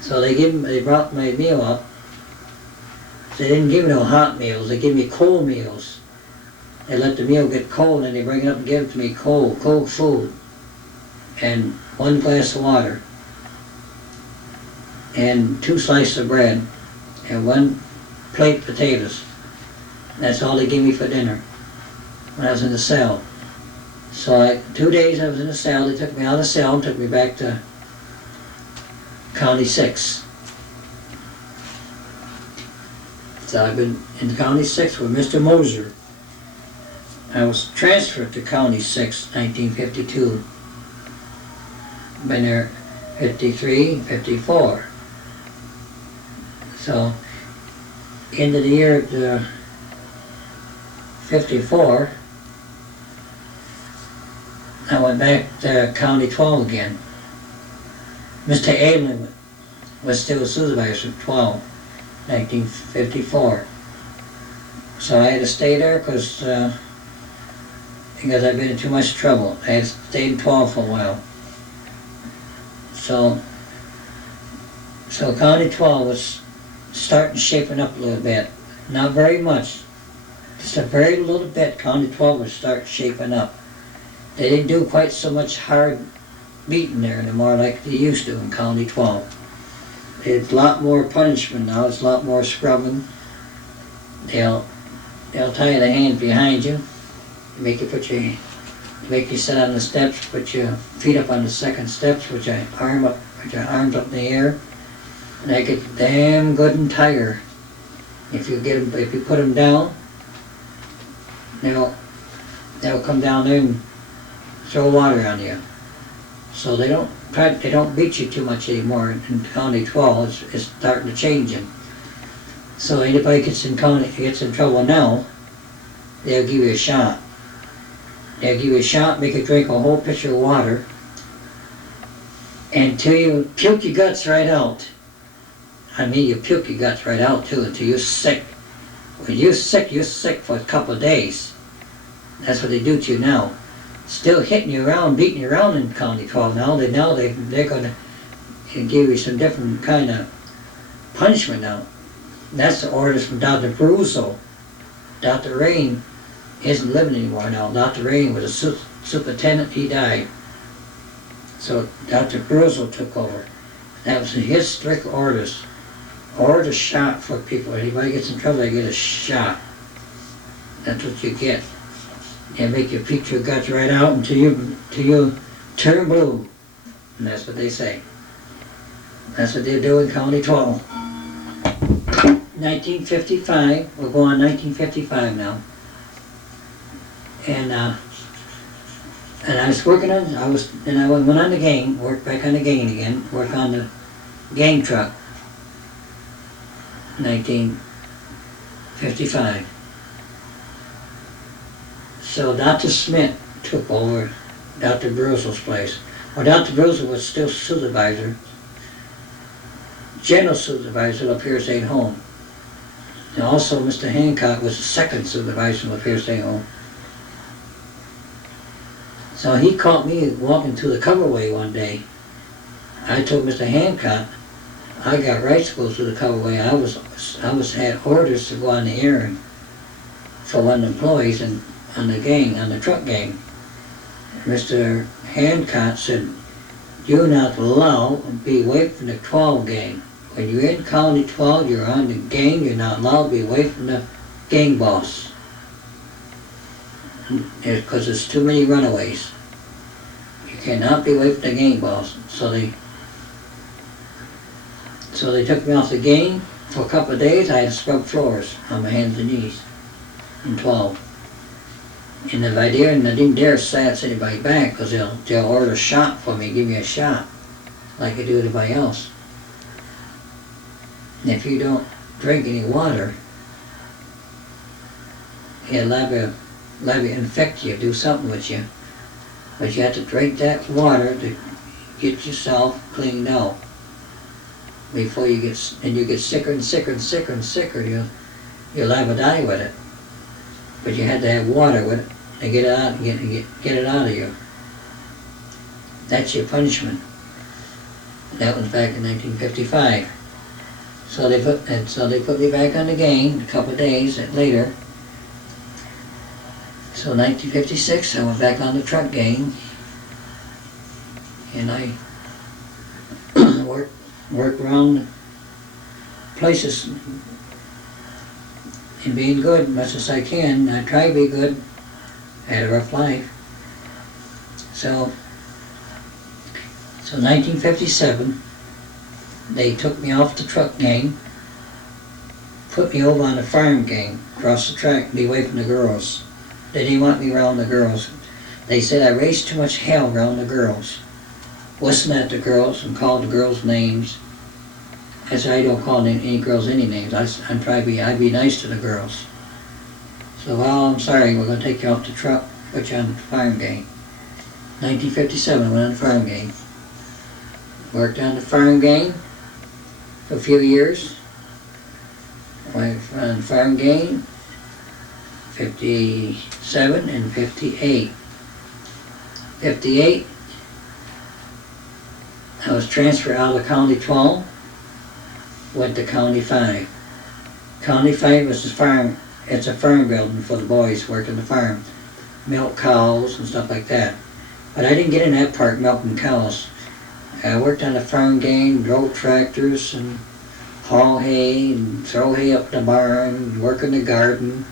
So they brought my meal up. They didn't give me no hot meals, they gave me cold meals. They let the meal get cold and they bring it up and give it to me cold food. And 1 glass of water. And 2 slices of bread. And 1 plate of potatoes. That's all they gave me for dinner when I was in the cell. So 2 days I was in the cell. They took me out of the cell and took me back to County 6. So I've been in County 6 with Mr. Moser. I was transferred to County 6, 1952. Been there 53, 54. So, into the year 54, I went back to County 12 again. Mr. Ablin was still a supervisor at 12, 1954. So I had to stay there because I'd been in too much trouble. I had stayed in 12 for a while. So County 12 was starting shaping up a little bit. Not very much. Just a very little bit. County 12 was starting shaping up. They didn't do quite so much hard beating there anymore like they used to in County 12. It's a lot more punishment now. It's a lot more scrubbing. They'll tie the hand behind you. Make you sit on the steps, put your feet up on the second steps, put your arms up in the air, and they get damn good and tired. If you put them down, they'll come down there and throw water on you. So they don't beat you too much anymore in County 12. It's starting to change them. So anybody gets in trouble now, they'll give you a shot. They'll give you a shot, make you drink a whole pitcher of water, until you puke your guts right out. I mean, you puke your guts right out too, until you're sick. When you're sick for a couple of days. That's what they do to you now. Still hitting you around, beating you around in County 12 now. They're going to give you some different kind of punishment now. That's the orders from Dr. Bruzo. Dr. Rain isn't living anymore now. Dr. Rain was a superintendent. He died. So Dr. Bruzo took over. That was his strict orders. Order shot for people. Anybody gets in trouble, they get a shot. That's what you get. They make you puke your guts right out until you turn blue. And that's what they say. That's what they do in County 12. 1955, we'll go on 1955 now. And I was working on, I went on the gang, worked back on the gang again, worked on the gang truck. 1955. So Dr. Smith took over Dr. Bruzel's place. Well, Dr. Bruzel was still supervisor, general supervisor of Lapeer State Home. And also Mr. Hancock was the second supervisor of Lapeer State Home. So he caught me walking through the coverway one day. I told Mr. Hancock I got rights to go through the coverway. I had orders to go on the errand for one of the employees and on the truck gang. Mr. Hancock said, "You're not allowed to be away from the 12 gang. When you're in County 12, you're on the gang, you're not allowed to be away from the gang boss. Because there's too many runaways. You cannot be away from the gang boss." So they took me off the gang. For a couple of days, I had to scrub floors on my hands and knees in 12. And if I didn't dare ask anybody back, because they'll order a shot for me, give me a shot, like they do everybody else. And if you don't drink any water, it'll liable infect you, do something with you. But you have to drink that water to get yourself cleaned out. Before you get sicker and sicker and sicker and sicker, you'll liable to die with it. But you had to have water with it to get it out, get it out of you. That's your punishment. That was back in 1955. So they put me back on the gang a couple of days later. So 1956, I went back on the truck gang, and I worked around places and being good much as I can. I try to be good. I had a rough life. So 1957, they took me off the truck gang, put me over on the farm gang, across the track, be away from the girls. They didn't want me around the girls. They said I raised too much hell around the girls. Whistled at the girls and called the girls names. I said I don't call any girls any names. I'd be nice to the girls. So, well, I'm sorry, we're going to take you off the truck, put you on the farm gang. 1957, I went on the farm gang. Worked on the farm gang for a few years. Went on the farm gang, 57 and 58. 58, I was transferred out of County 12, went to County 5. County 5 was a farm, it's a farm building for the boys working the farm. Milk cows and stuff like that. But I didn't get in that part, milking cows. I worked on the farm gang, drove tractors and haul hay and throw hay up the barn, work in the garden,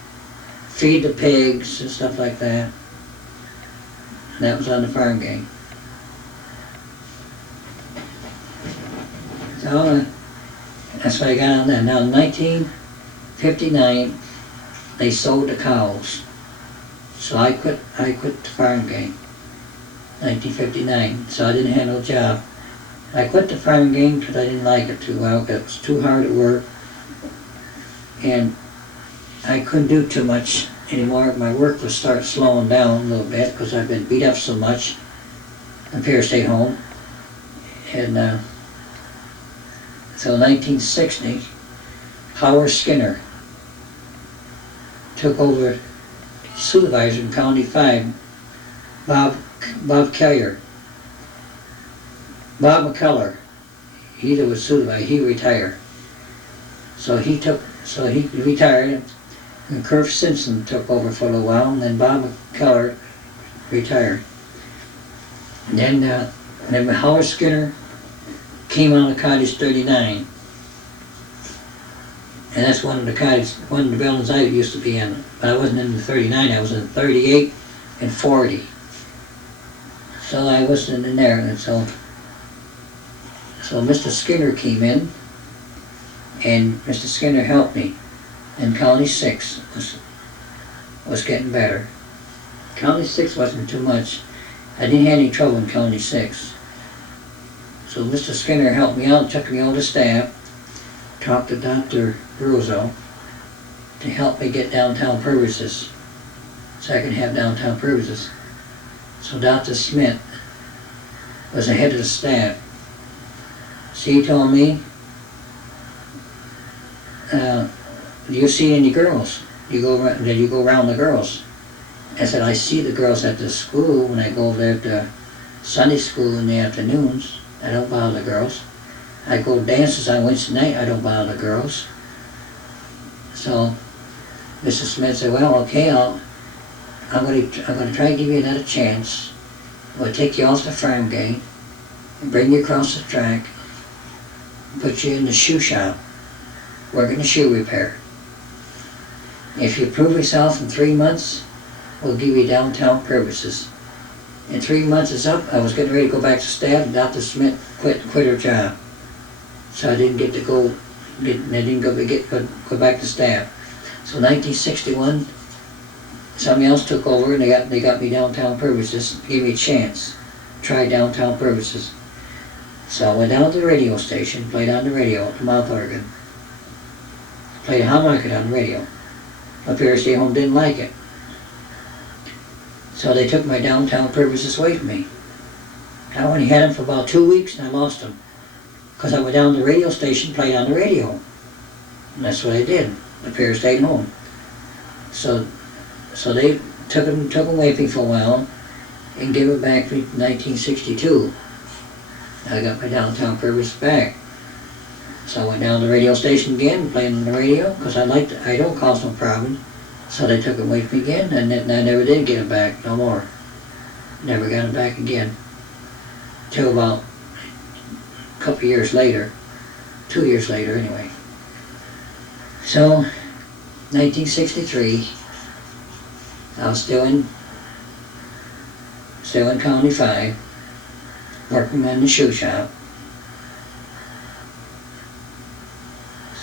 feed the pigs and stuff like that. And that was on the farm gang. So that's what I got on that. Now in 1959, they sold the cows. So I quit the farm gang. 1959, so I didn't have no job. I quit the farm gang because I didn't like it too well. It was too hard at work. And I couldn't do too much anymore. My work would start slowing down a little bit because I've been beat up so much in Lapeer State Home. And so in 1960, Howard Skinner took over supervisor in County 5, Bob Kellier. Bob McCullough, he was supervisor, he retired. So he retired, and Kirk Simpson took over for a little while, and then Bob McCullough retired. And then Howard Skinner came on to Cottage 39. And that's one of the buildings I used to be in. But I wasn't in the 39, I was in 38 and 40. So I wasn't in there, and so Mr. Skinner came in, and Mr. Skinner helped me. And County 6 was getting better. County 6 wasn't too much. I didn't have any trouble in County 6. So Mr. Skinner helped me out, took me on the staff, talked to Dr. Bruzel to help me get downtown services, so I can have downtown services. So Dr. Smith was the head of the staff. So he told me, do you see any girls? Did you go around the girls? I said, I see the girls at the school when I go over there to Sunday school in the afternoons. I don't bother the girls. I go to dances on Wednesday night. I don't bother the girls. So Mrs. Smith said, well, okay, I'm going to try to give you another chance. We'll take you off the farm gate and bring you across the track and put you in the shoe shop, working the shoe repair. If you prove yourself in 3 months, we'll give you downtown privileges. And 3 months is up. I was getting ready to go back to staff, and Dr. Smith quit her job. So I didn't get to go back to staff. So 1961, somebody else took over, and they got me downtown privileges, gave me a chance, try downtown privileges. So I went down to the radio station, played on the radio, the mouth organ, played a harmonica on the radio. My parents stayed home, didn't like it. So they took my downtown privileges away from me. I only had them for about 2 weeks and I lost them. Because I went down to the radio station, played on the radio. And that's what I did. My parents stayed home. So they took them away from me for a while and gave it back to me in 1962. I got my downtown privileges back. So I went down to the radio station again, playing on the radio, because I don't cause no problems. So they took it away from me again, and I never did get it back, no more. Never got it back again. Till about a couple years later, 2 years later anyway. So, 1963, I was still in County 5, working on the shoe shop.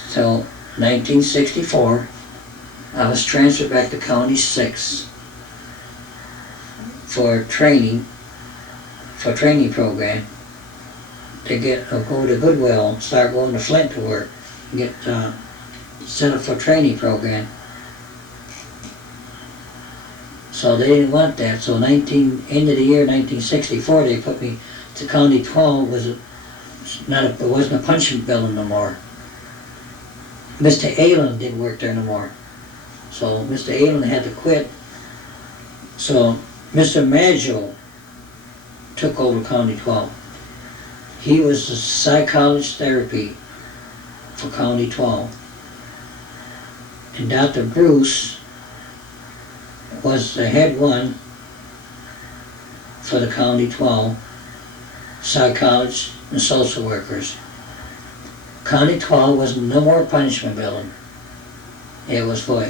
So, 1964, I was transferred back to County 6 for training program to go to Goodwill, start going to Flint to work, get set up for training program. So they didn't want that. So end of the year 1964, they put me to County 12. It wasn't a punishment building no more. Mr. Allen didn't work there no more. So Mr. Allen had to quit. So Mr. Maggio took over County 12. He was the psychologist therapy for County 12. And Dr. Bruce was the head one for the County 12 psychologists and social workers. County 12 was no more punishment building. It was for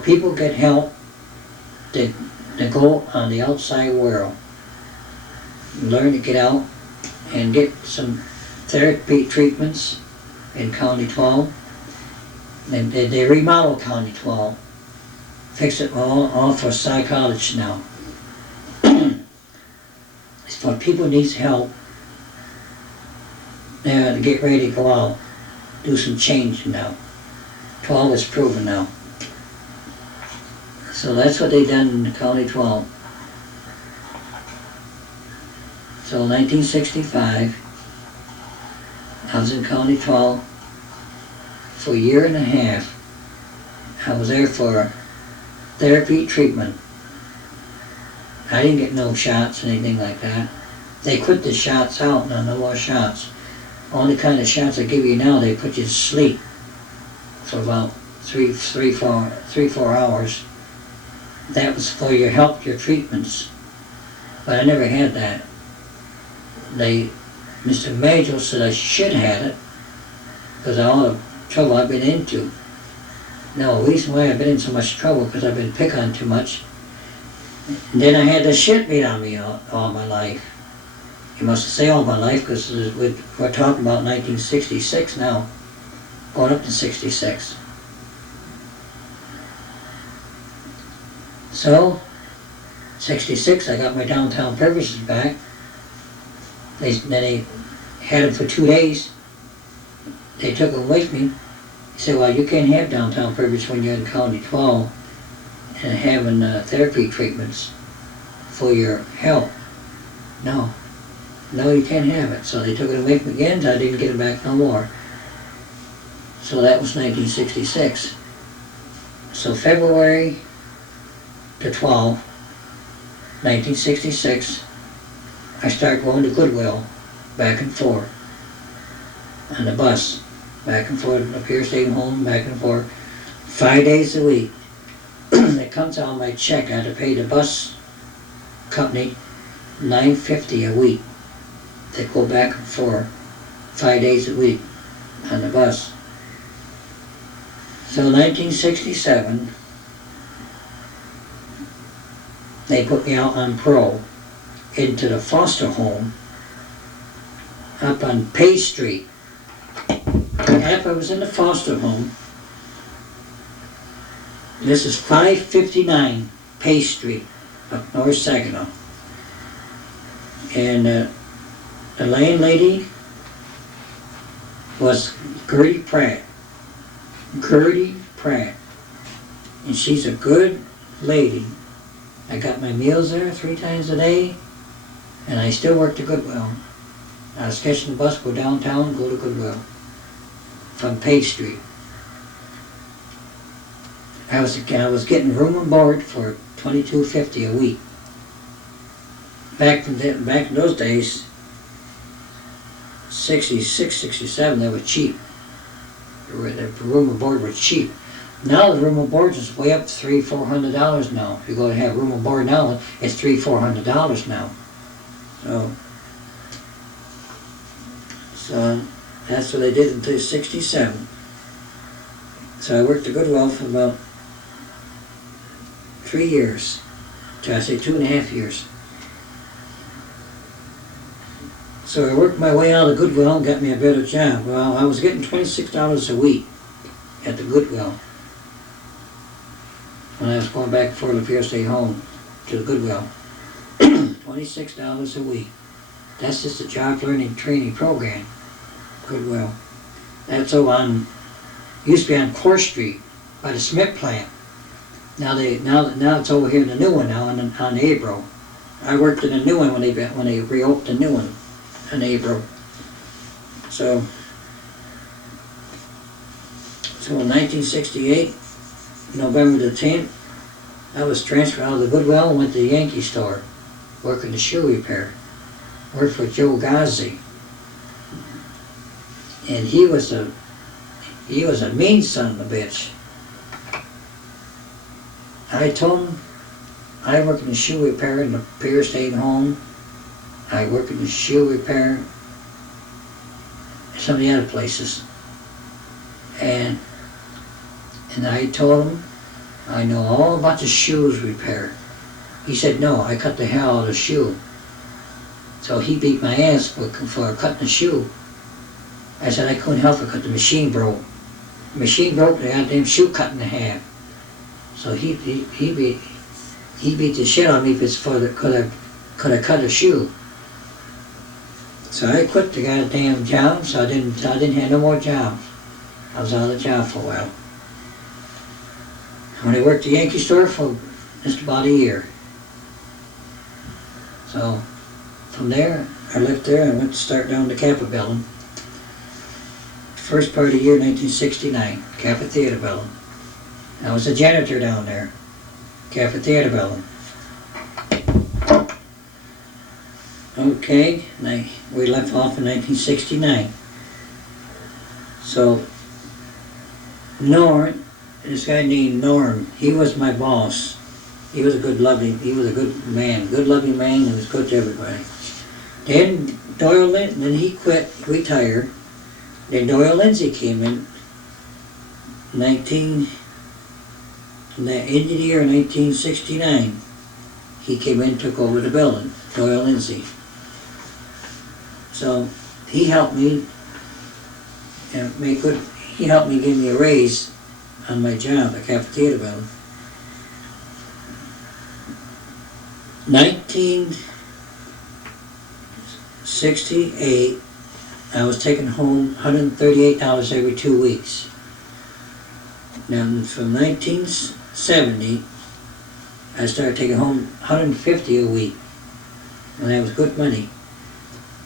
people to get help to go on the outside world, learn to get out and get some therapy treatments in County 12. And they remodeled County 12, fix it all for psychologists now. It's for people who needs help to get ready to go out, do some change now. 12 is proven now. So that's what they done in County 12. So 1965, I was in County 12 for a year and a half. I was there for therapy treatment. I didn't get no shots or anything like that. They quit the shots out, no more shots. Only kind of shots they give you now, they put you to sleep for about 3-4 hours. That was for your help, your treatments. But I never had that. Mr. Major said I should have it because of all the trouble I've been into. No, the reason why I've been in so much trouble because I've been picked on too much. And then I had the shit beat on me all my life. You must say all my life because we're talking about 1966 now, going up to 66. So, 66, I got my downtown privileges back. Then they had them for 2 days. They took them away from me. They said, well, you can't have downtown privilege when you're in County 12 and having therapy treatments for your health. No, you can't have it. So they took it away from me again, so I didn't get it back no more. So that was 1966. So February the 12th, 1966, I started going to Goodwill back and forth on the bus, back and forth, up here, staying home, back and forth, 5 days a week. It comes out of my check. I had to pay the bus company $9.50 a week to go back and forth 5 days a week on the bus. So 1967, they put me out on parole into the foster home up on Pay Street. After I was in the foster home, this is 559 Pay Street, up North Saginaw. And the landlady was Gertie Pratt. And she's a good lady. I got my meals there 3 times a day, and I still worked at Goodwill. I was catching the bus, go downtown, go to Goodwill from Page Street. I was getting room and board for $22.50 a week. Back in those days, 66, 67, they were cheap. The room and board was cheap. Now the room and board is way up to $300-400 now. If you go to have room and board now, it's $300-400 now. So that's what I did until 67. So I worked at Goodwill for about 3 years. I say 2.5 years. So I worked my way out of Goodwill and got me a better job. Well, I was getting $26 a week at the Goodwill when I was going back for the Pier State Home to the Goodwill. $26 a week. That's just a job learning training program. Goodwill. That's over on, used to be on Core Street by the Smith plant. Now it's over here in the new one now on April. I worked in the new one when they reopened the new one in April. So in 1968, November the 10th, I was transferred out of the Goodwill and went to the Yankee store, working the shoe repair. Worked for Joe Gazzi. And he was a mean son of a bitch. I told him I work in the shoe repair in the Pier State Home. I work in the shoe repair in some of the other places. And I told him I know all about the shoes repair. He said, no, I cut the hell out of the shoe. So he beat my ass for cutting the shoe. I said I couldn't help it because the machine broke. The machine broke, the goddamn shoe cut in half. So he beat the shit out of me because I cut a shoe. So I quit the goddamn job, so I didn't have no more jobs. I was out of the job for a while. When I worked at the Yankee store for just about a year. So from there, I left there and went to start down the Kappa building. First part of the year, 1969, Kappa Theater building. I was a janitor down there, Kappa Theater building. Okay, we left off in 1969. So Norm, this guy named Norm, he was my boss. He was a good man, good loving man, and was good to everybody. Then then he quit, retired. Then Doyle Lindsay came in the end of the year 1969. He came in and took over the building, Doyle Lindsay. So he helped me he helped me give me a raise on my job at Kappa Theater building. 1968, I was taking home $138 every 2 weeks. Now from 1970, I started taking home 150 a week, and that was good money.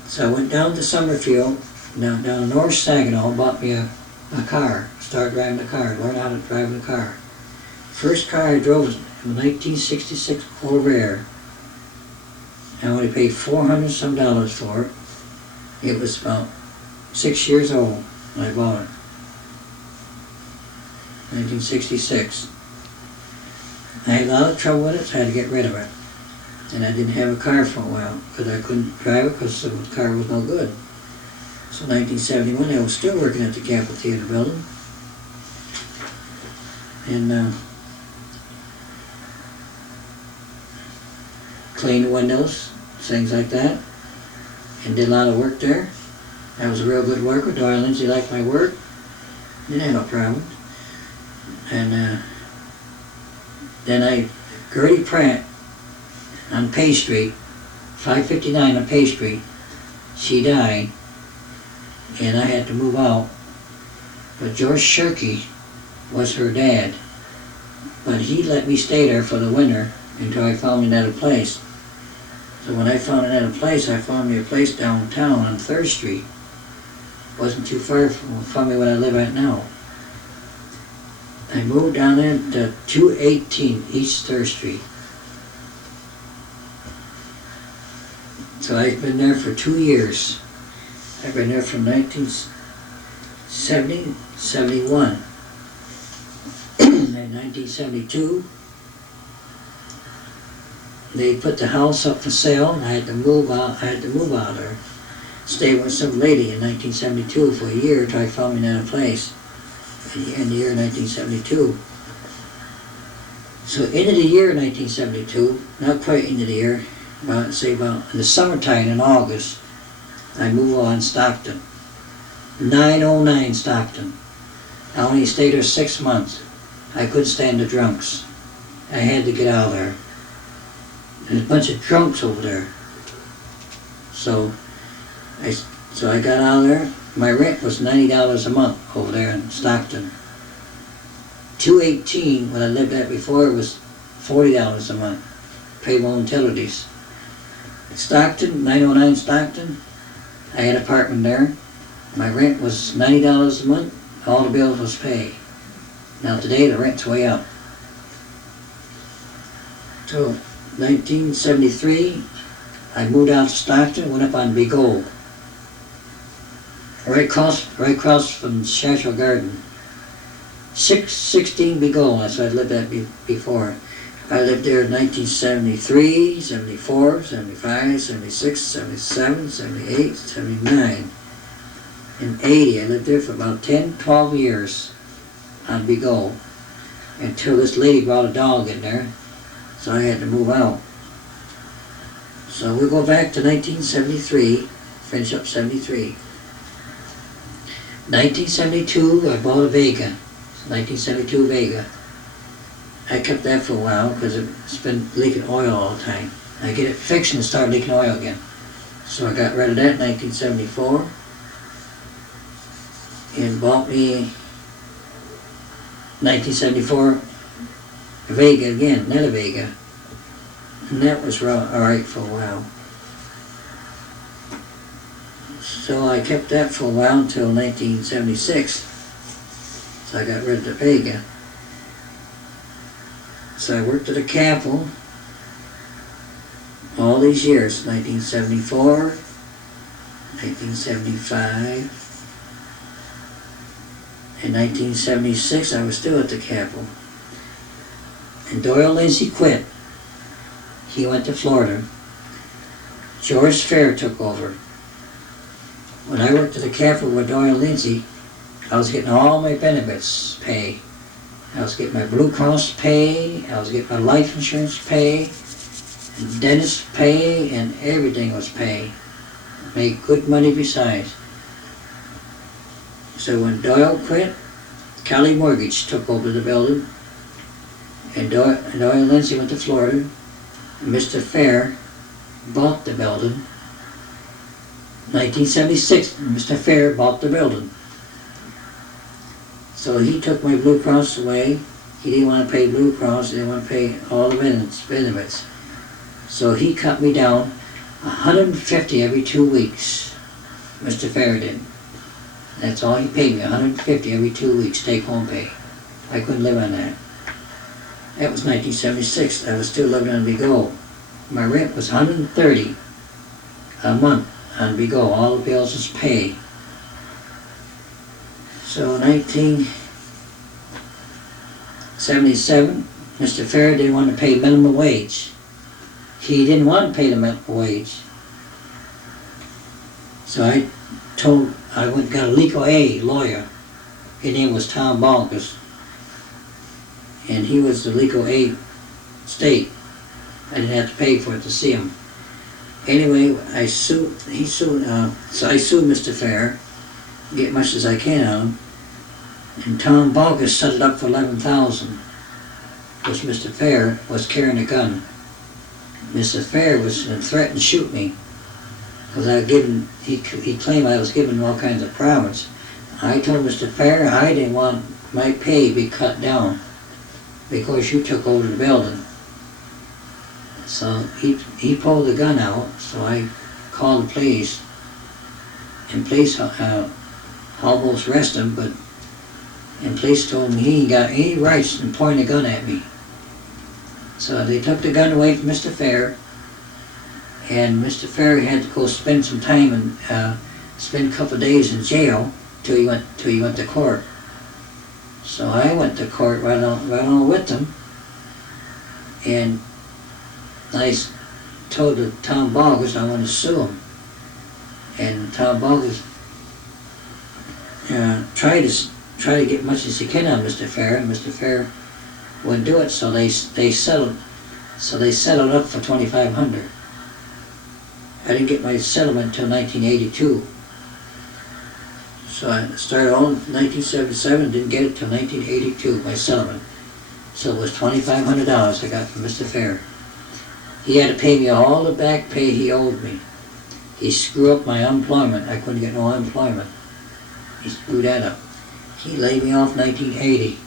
So I went down to Summerfield, down to North Saginaw, bought me a car, started driving the car, learned how to drive the car. First car I drove was a 1966 Corvair. I only paid $400 some for it. It was about 6 years old when I bought it. 1966. I had a lot of trouble with it, so I had to get rid of it. And I didn't have a car for a while because I couldn't drive it because the car was no good. So 1971, I was still working at the Capitol Theater building. And cleaned the windows, things like that. And did a lot of work there. I was a real good worker. Doyle Lindsay liked my work. Didn't have no problem. And then Gertie Pratt on Pay Street, 559 on Pay Street, she died, and I had to move out. But George Shirkey was her dad, but he let me stay there for the winter until I found another place. So when I found another place, I found me a place downtown on 3rd Street. Wasn't too far from me where I live at now. I moved down there to 218 East 3rd Street. So I've been there for 2 years. I've been there from 1970, 71. In 1972, they put the house up for sale, and I had to move out there. Stayed with some lady in 1972 for a year until I found me another place in the year 1972. So into the year 1972, not quite into the year, about in the summertime in August, I moved on Stockton. 909 Stockton. I only stayed there 6 months. I couldn't stand the drunks. I had to get out of there. There's a bunch of drunks over there. So I got out of there. My rent was $90 a month over there in Stockton. 218, when I lived at before, it was $40 a month. Paid my own utilities. Stockton, 909 Stockton, I had an apartment there. My rent was $90 a month. All the bills was paid. Now today the rent's way up. So 1973, I moved out to Stockton, went up on Big Old. Right across from Churchill Garden. 616 Big Old, that's where I lived at before. I lived there in 1973, 74, 75, 76, 77, 78, 79. In 80, I lived there for about 10, 12 years on Big O, until this lady brought a dog in there, so I had to move out. So we'll go back to 1973, finish up 73. 1972, I bought a Vega, 1972 Vega. I kept that for a while because it's been leaking oil all the time. I get it fixed and it started leaking oil again. So I got rid of that in 1974 and bought me 1974 Vega again, another Vega. And that was alright for a while. So I kept that for a while until 1976. So I got rid of the Vega. So I worked at a Capitol all these years, 1974, 1975, in 1976 I was still at the Capitol. And Doyle Lindsay quit. He went to Florida. George Fair took over. When I worked at the Capitol with Doyle Lindsay, I was getting all my benefits pay. I was getting my Blue Cross pay, I was getting my life insurance pay, and dentist pay, and everything was paid. Made good money besides. So when Doyle quit, Cali Mortgage took over the building, and Doyle Lindsay went to Florida, and Mr. Fair bought the building. 1976, Mr. Fair bought the building. So he took my Blue Cross away, He didn't want to pay Blue Cross, he didn't want to pay all the benefits. So he cut me down $150 every 2 weeks, Mr. Fair did. That's all he paid me, $150 every 2 weeks, take home pay. I couldn't live on that. That was 1976, I was still living on Vigo. My rent was $130 a month on Vigo, all the bills was paid. So 1977, Mr. Fair didn't want to pay minimum wage. He didn't want to pay the minimum wage. So I went and got a legal aid lawyer. His name was Tom Bonkers. And he was the legal aid state. I didn't have to pay for it to see him. Anyway, so I sued Mr. Fair, get much as I can out of him. And Tom Bonkers set it up for $11,000. Because Mr. Fair was carrying a gun. Mr. Fair was threatened to shoot me. Because he claimed I was giving him all kinds of problems. I told Mr. Fair I didn't want my pay to be cut down because you took over the building. So he pulled the gun out, so I called the police. And police almost arrested him, and police told me he ain't got any rights to point a gun at me. So they took the gun away from Mr. Fair, and Mr. Fair had to go spend some time and spend a couple of days in jail till he went to court. So I went to court right on with him, and I told Tom Boggers I wanted to sue him. And Tom Boggers tried to get much as he can on Mr. Fair, and Mr. Fair wouldn't do it. So they settled. So they settled up for $2,500. I didn't get my settlement until 1982. So I started on 1977, didn't get it till 1982, my settlement. So it was $2,500 I got from Mr. Fair. He had to pay me all the back pay he owed me. He screwed up my unemployment. I couldn't get no unemployment. He screwed that up. He laid me off 1980.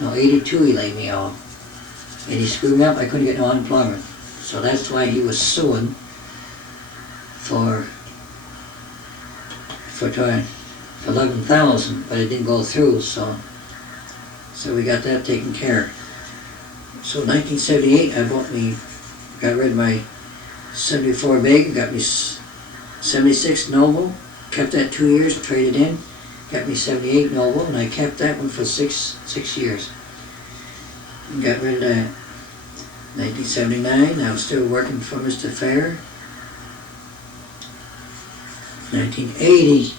No, 82 he laid me off. And he screwed me up, I couldn't get no unemployment. So that's why he was suing for $11,000, but it didn't go through, so we got that taken care of. So 1978, got rid of my 74 big, got me 76 Noble, kept that 2 years, traded in, got me 78 Noble, and I kept that one for six years. And got rid of that. 1979, I was still working for Mr. Fair. 1980,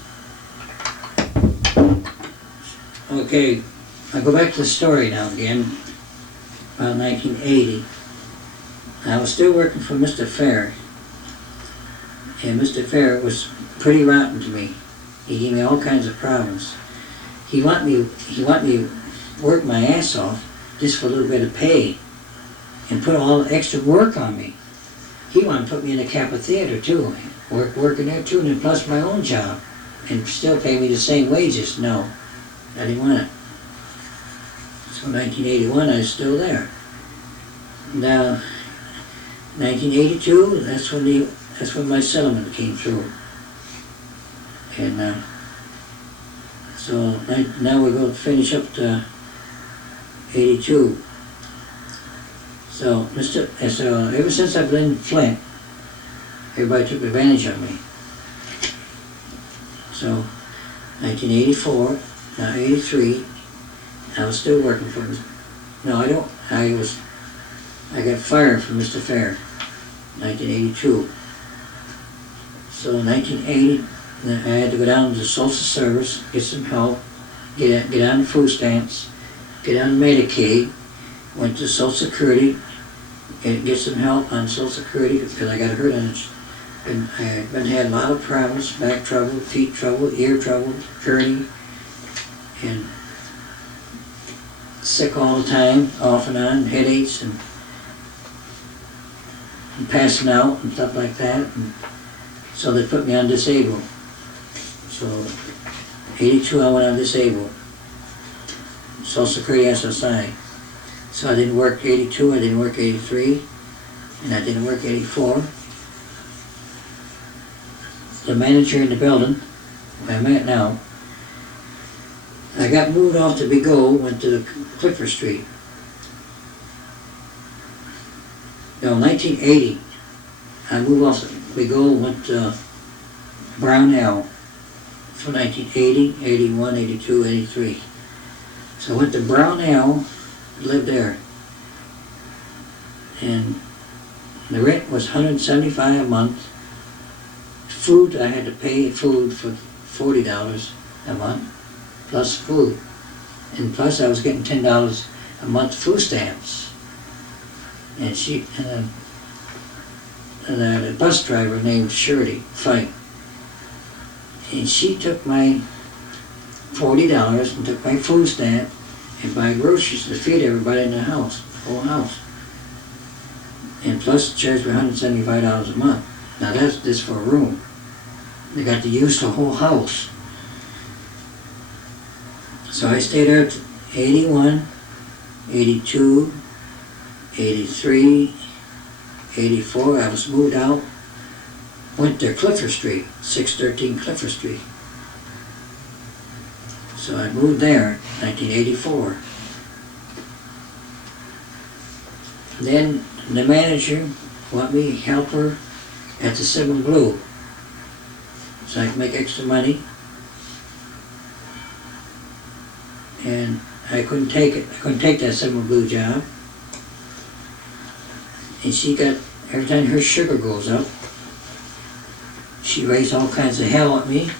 okay, I'll go back to the story now again, about 1980. I was still working for Mr. Fair, and Mr. Fair was pretty rotten to me. He gave me all kinds of problems. He wanted me to work my ass off just for a little bit of pay and put all the extra work on me. He wanted to put me in a Kappa Theater too, working there too, and then plus my own job, and still pay me the same wages. No, I didn't want it. So 1981, I was still there. Now, 1982, that's when my settlement came through. And so now we're going to finish up to 82. So ever since I've been in Flint, everybody took advantage of me. So 1984, now 83, I was still working for him. No, I don't. I got fired from Mr. Fair, 1982. So in 1980, I had to go down to social service, get some help, get on the food stamps, get on Medicaid, went to Social Security, and get some help on Social Security because I got hurt on it. And I had a lot of problems, back trouble, feet trouble, ear trouble, hernia, and sick all the time, off and on, headaches and passing out and stuff like that. And so they put me on disabled. So 82 I went on disabled. Social Security SSI. So I didn't work 82, I didn't work 83, and I didn't work 84. The manager in the building, where I'm at now, I got moved off to Bigot, went to Clifford Street. No, 1980, I moved off to Bigot, went to Brownell for 1980, 81, 82, 83. So I went to Brownell, lived there, and the rent was $175 a month. Food, I had to pay food for $40 a month, plus food. And plus I was getting $10 a month food stamps. And the bus driver named Shirley Fike, and she took my $40 and took my food stamp and buy groceries to feed everybody in the house, the whole house. And plus charged me $175 a month. Now that's just for a room. They got to use the whole house. So I stayed there 81, 82, 83, 84. I was moved out. Went to Clifford Street, 613 Clifford Street. So I moved there in 1984. Then the manager wanted me to help her at the 7 Blue, so I could make extra money. And I couldn't take it. I couldn't take that 7 Blue job. And she got, every time her sugar goes up, she raised all kinds of hell at me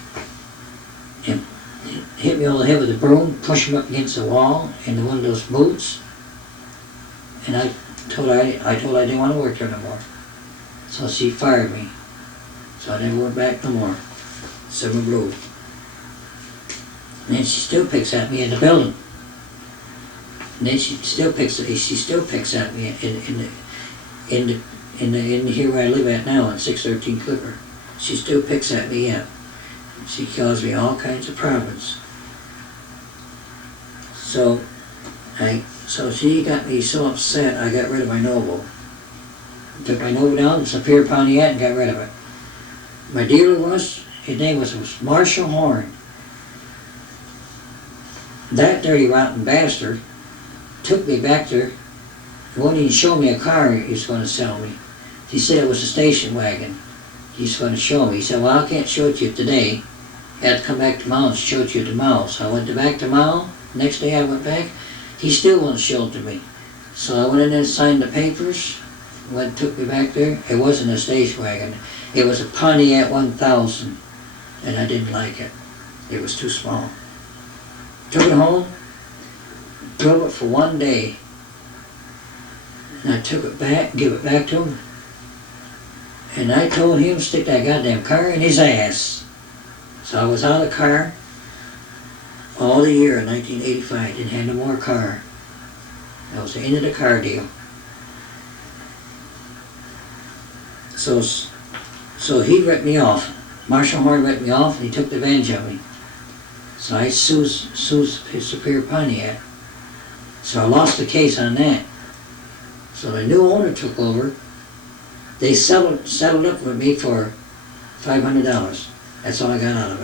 and hit me on the head with a broom, pushed me up against the wall in one of those boots. And I told her I didn't want to work there no more. So she fired me. So I never went back no more. 7 Blue. And then she still picks at me in the building. And then she still picks at me in here where I live at now on 613 Clipper. She still picks at me up. She caused me all kinds of problems. So she got me so upset I got rid of my Noble. Took my Noble down to Superior Pontiac and got rid of it. My dealer his name was Marshall Horn. That dirty rotten bastard took me back there. He wouldn't even show me a car he was going to sell me. He said it was a station wagon. He's going to show me. He said, well, I can't show it to you today. You have to come back tomorrow and show it to you tomorrow. So I went back tomorrow. Next day I went back. He still wouldn't show it to me. So I went in there and signed the papers. Took me back there. It wasn't a station wagon. It was a Pontiac 1000. And I didn't like it. It was too small. Took it home. Drove it for one day. And I took it back, give it back to him. And I told him to stick that goddamn car in his ass. So I was out of the car all the year of 1985. Didn't have no more car. That was the end of the car deal. So he ripped me off. Marshall Horn ripped me off and he took advantage of me. So I sued his Superior Pontiac. So I lost the case on that. So the new owner took over. They settled up with me for $500. That's all I got out of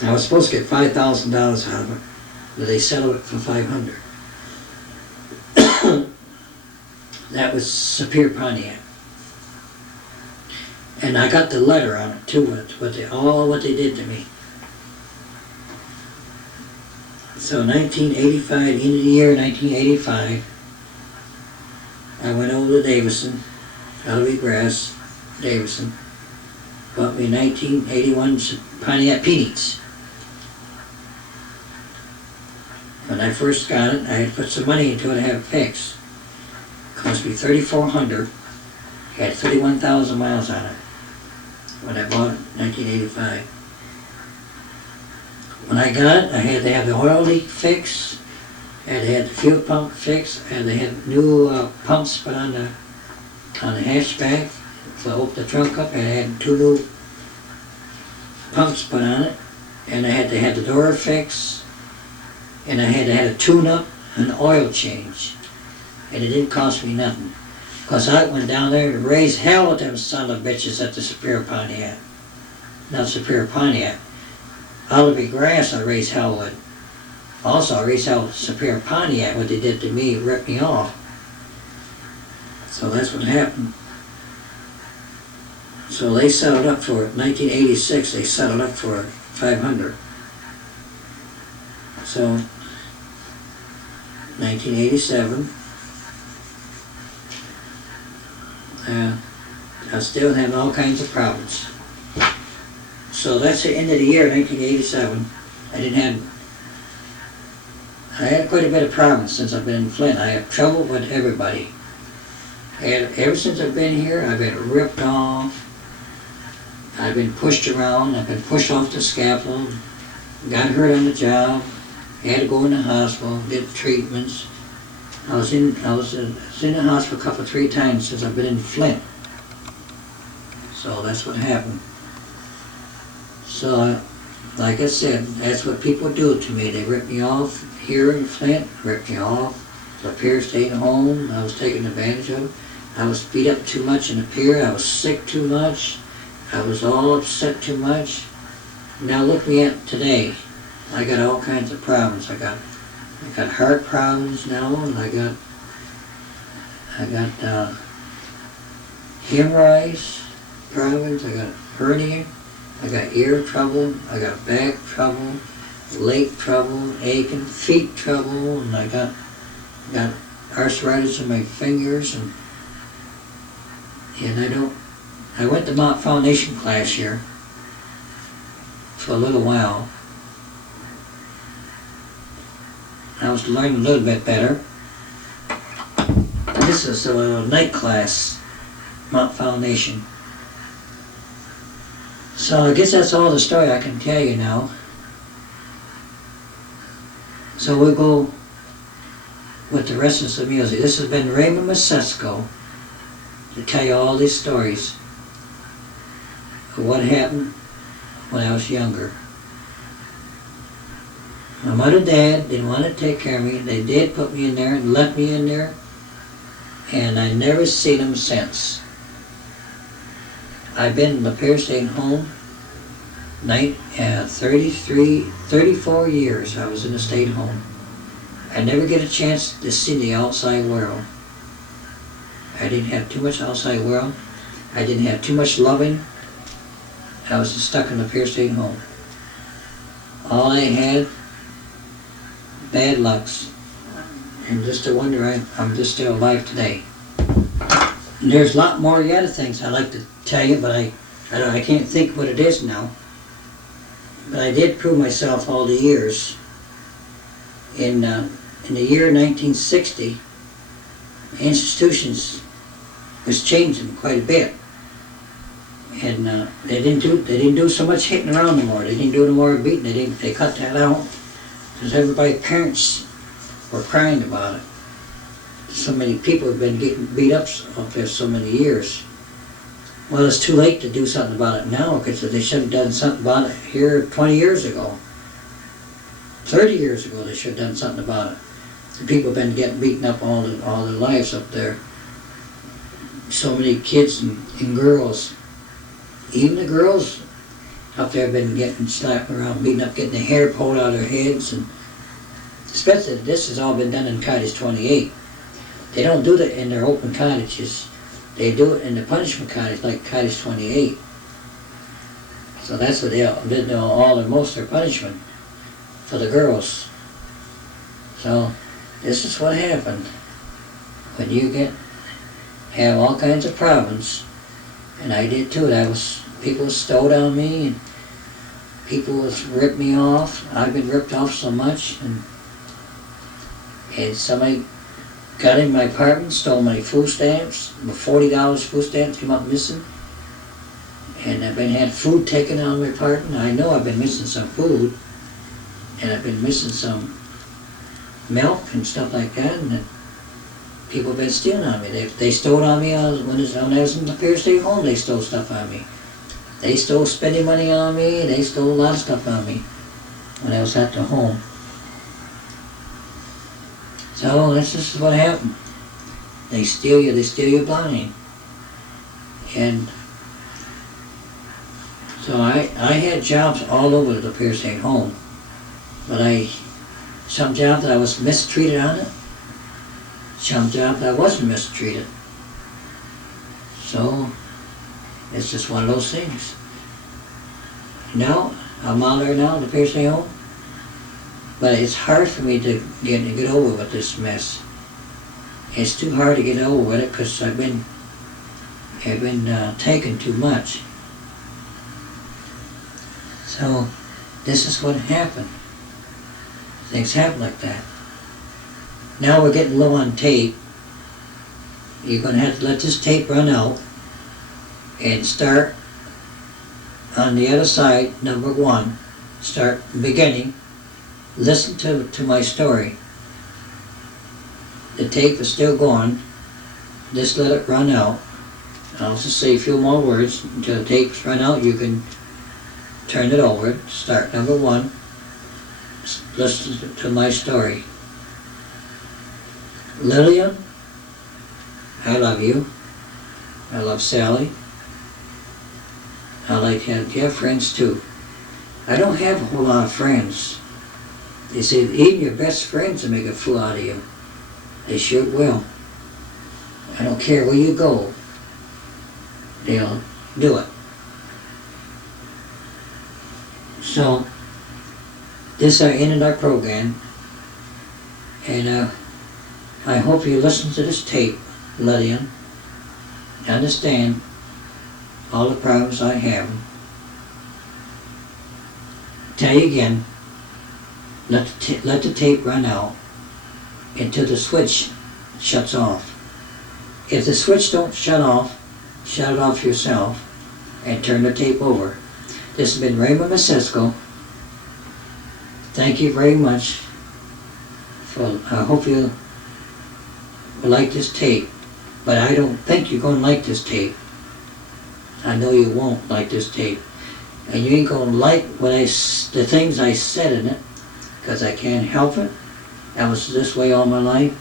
it. I was supposed to get $5,000 out of it, but they settled it for $500. That was Superior Pontiac. And I got the letter on it too, what they did to me. So 1985, the end of the year 1985, I went over to Davison, Bellevue Grass, Davison, bought me a 1981 Pontiac Peanuts. When I first got it, I had put some money into it to have it fixed. It cost me $3,400. It had 31,000 miles on it when I bought it in 1985. When I got it, I had to have the oil leak fixed, I had to have the fuel pump fixed, and they had new pumps put on the hatchback. So I opened the trunk up and I had 2 new pumps put on it. and I had to have the door fixed, and I had to have a tune-up and oil change. And it didn't cost me nothing. Because I went down there to raise hell with them son of bitches at the Superior Pontiac. Not Superior Pontiac. Olive Grass I raised hell with. Also I raised hell with Superior Pontiac. What they did to me, ripped me off. So that's what happened. So they settled up for it. 1986 they settled up for $500. So 1987 I still have all kinds of problems. So that's the end of the year, 1987. I had quite a bit of problems since I've been in Flint. I have trouble with everybody. And ever since I've been here, I've been ripped off. I've been pushed around. I've been pushed off the scaffold. Got hurt on the job. Had to go in the hospital, get treatments. I was in the hospital 3 times since I've been in Flint. So that's what happened. So, like I said, that's what people do to me. They rip me off here in Flint, ripped me off. The pier stayed home. I was taken advantage of. I was beat up too much in the pier. I was sick too much. I was all upset too much. Now look me up today. I got all kinds of problems. I got heart problems now, and I got hemorrhoids problems. I got hernia. I got ear trouble. I got back trouble, leg trouble, aching feet trouble, and I got arthritis in my fingers, and I went to Mount Foundation class here for a little while. I was learning a little bit better. This is a night class, Mount Foundation. So I guess that's all the story I can tell you now. So we'll go with the rest of the music. This has been Raymond Messesco to tell you all these stories of what happened when I was younger. My mother and dad didn't want to take care of me. They did put me in there and left me in there, and I never seen them since. I've been in the Pier State home 34 years I was in a state home. I never get a chance to see the outside world. I didn't have too much outside world. I didn't have too much loving. I was just stuck in the Pier State home. All I had, bad lucks. And just to wonder I'm just still alive today. And there's a lot more other things I'd like to tell you, but I can't think what it is now. But I did prove myself all the years. In the year 1960, institutions was changing quite a bit, and they didn't do so much hitting around no more. They didn't do no more beating. They cut that out because everybody's parents were crying about it. So many people have been getting beat up there so many years. Well, it's too late to do something about it now because they should have done something about it here 20 years ago. 30 years ago they should have done something about it. The people have been getting beaten up all their lives up there. So many kids and girls, even the girls up there have been getting slapped around, beaten up, getting their hair pulled out of their heads, and especially this has all been done in Cottage 28. They don't do that in their open cottages. They do it in the punishment cottage, like Cottage 28. So that's what they did all or most of their punishment for the girls. So this is what happened when you have all kinds of problems, and I did too. People stole on me, and people ripped me off. I've been ripped off so much, and somebody got in my apartment, stole my food stamps. $40 food stamps came up missing. And I've had food taken out of my apartment. I know I've been missing some food. And I've been missing some milk and stuff like that. And people have been stealing on me. They stole on me when I was in the Pier State home. They stole stuff on me. They stole spending money on me. They stole a lot of stuff on me. when I was at the home. So this is what happened. They steal you blind. And so I had jobs all over the Piercing home, but some jobs I was mistreated on it, some jobs I wasn't mistreated. So it's just one of those things. Now I'm out there now, the Piercing home, but it's hard for me to get over with this mess. It's too hard to get over with it because I've been taking too much. So this is what happened. Things happen like that. Now we're getting low on tape. You're going to have to let this tape run out and start on the other side, number 1. Start beginning. Listen to my story. The tape is still going. Just let it run out. I'll just say a few more words until the tape's run out. You can turn it over. Start number 1. Listen to my story. Lillian, I love you. I love Sally. I like to have friends too. I don't have a whole lot of friends. They say even your best friends will make a fool out of you. They sure will. I don't care where you go. They'll do it. So, this I ended our program, and I hope you listen to this tape, Lillian. Understand all the problems I have. Tell you again, let the tape run out until the switch shuts off. If the switch don't shut it off yourself and turn the tape over. This has been Raymond Messesco. Thank you very much. I hope you will like this tape, but I don't think you're going to like this tape. I know you won't like this tape. And you ain't going to like the things I said in it, because I can't help it. I was this way all my life,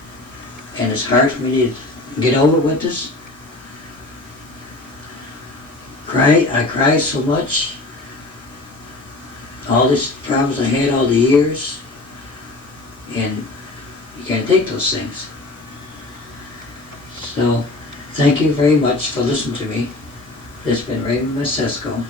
and it's hard for me to get over with this. I cried so much. All these problems I had all the years, and you can't take those things. So, thank you very much for listening to me. This has been Raymond Messesco.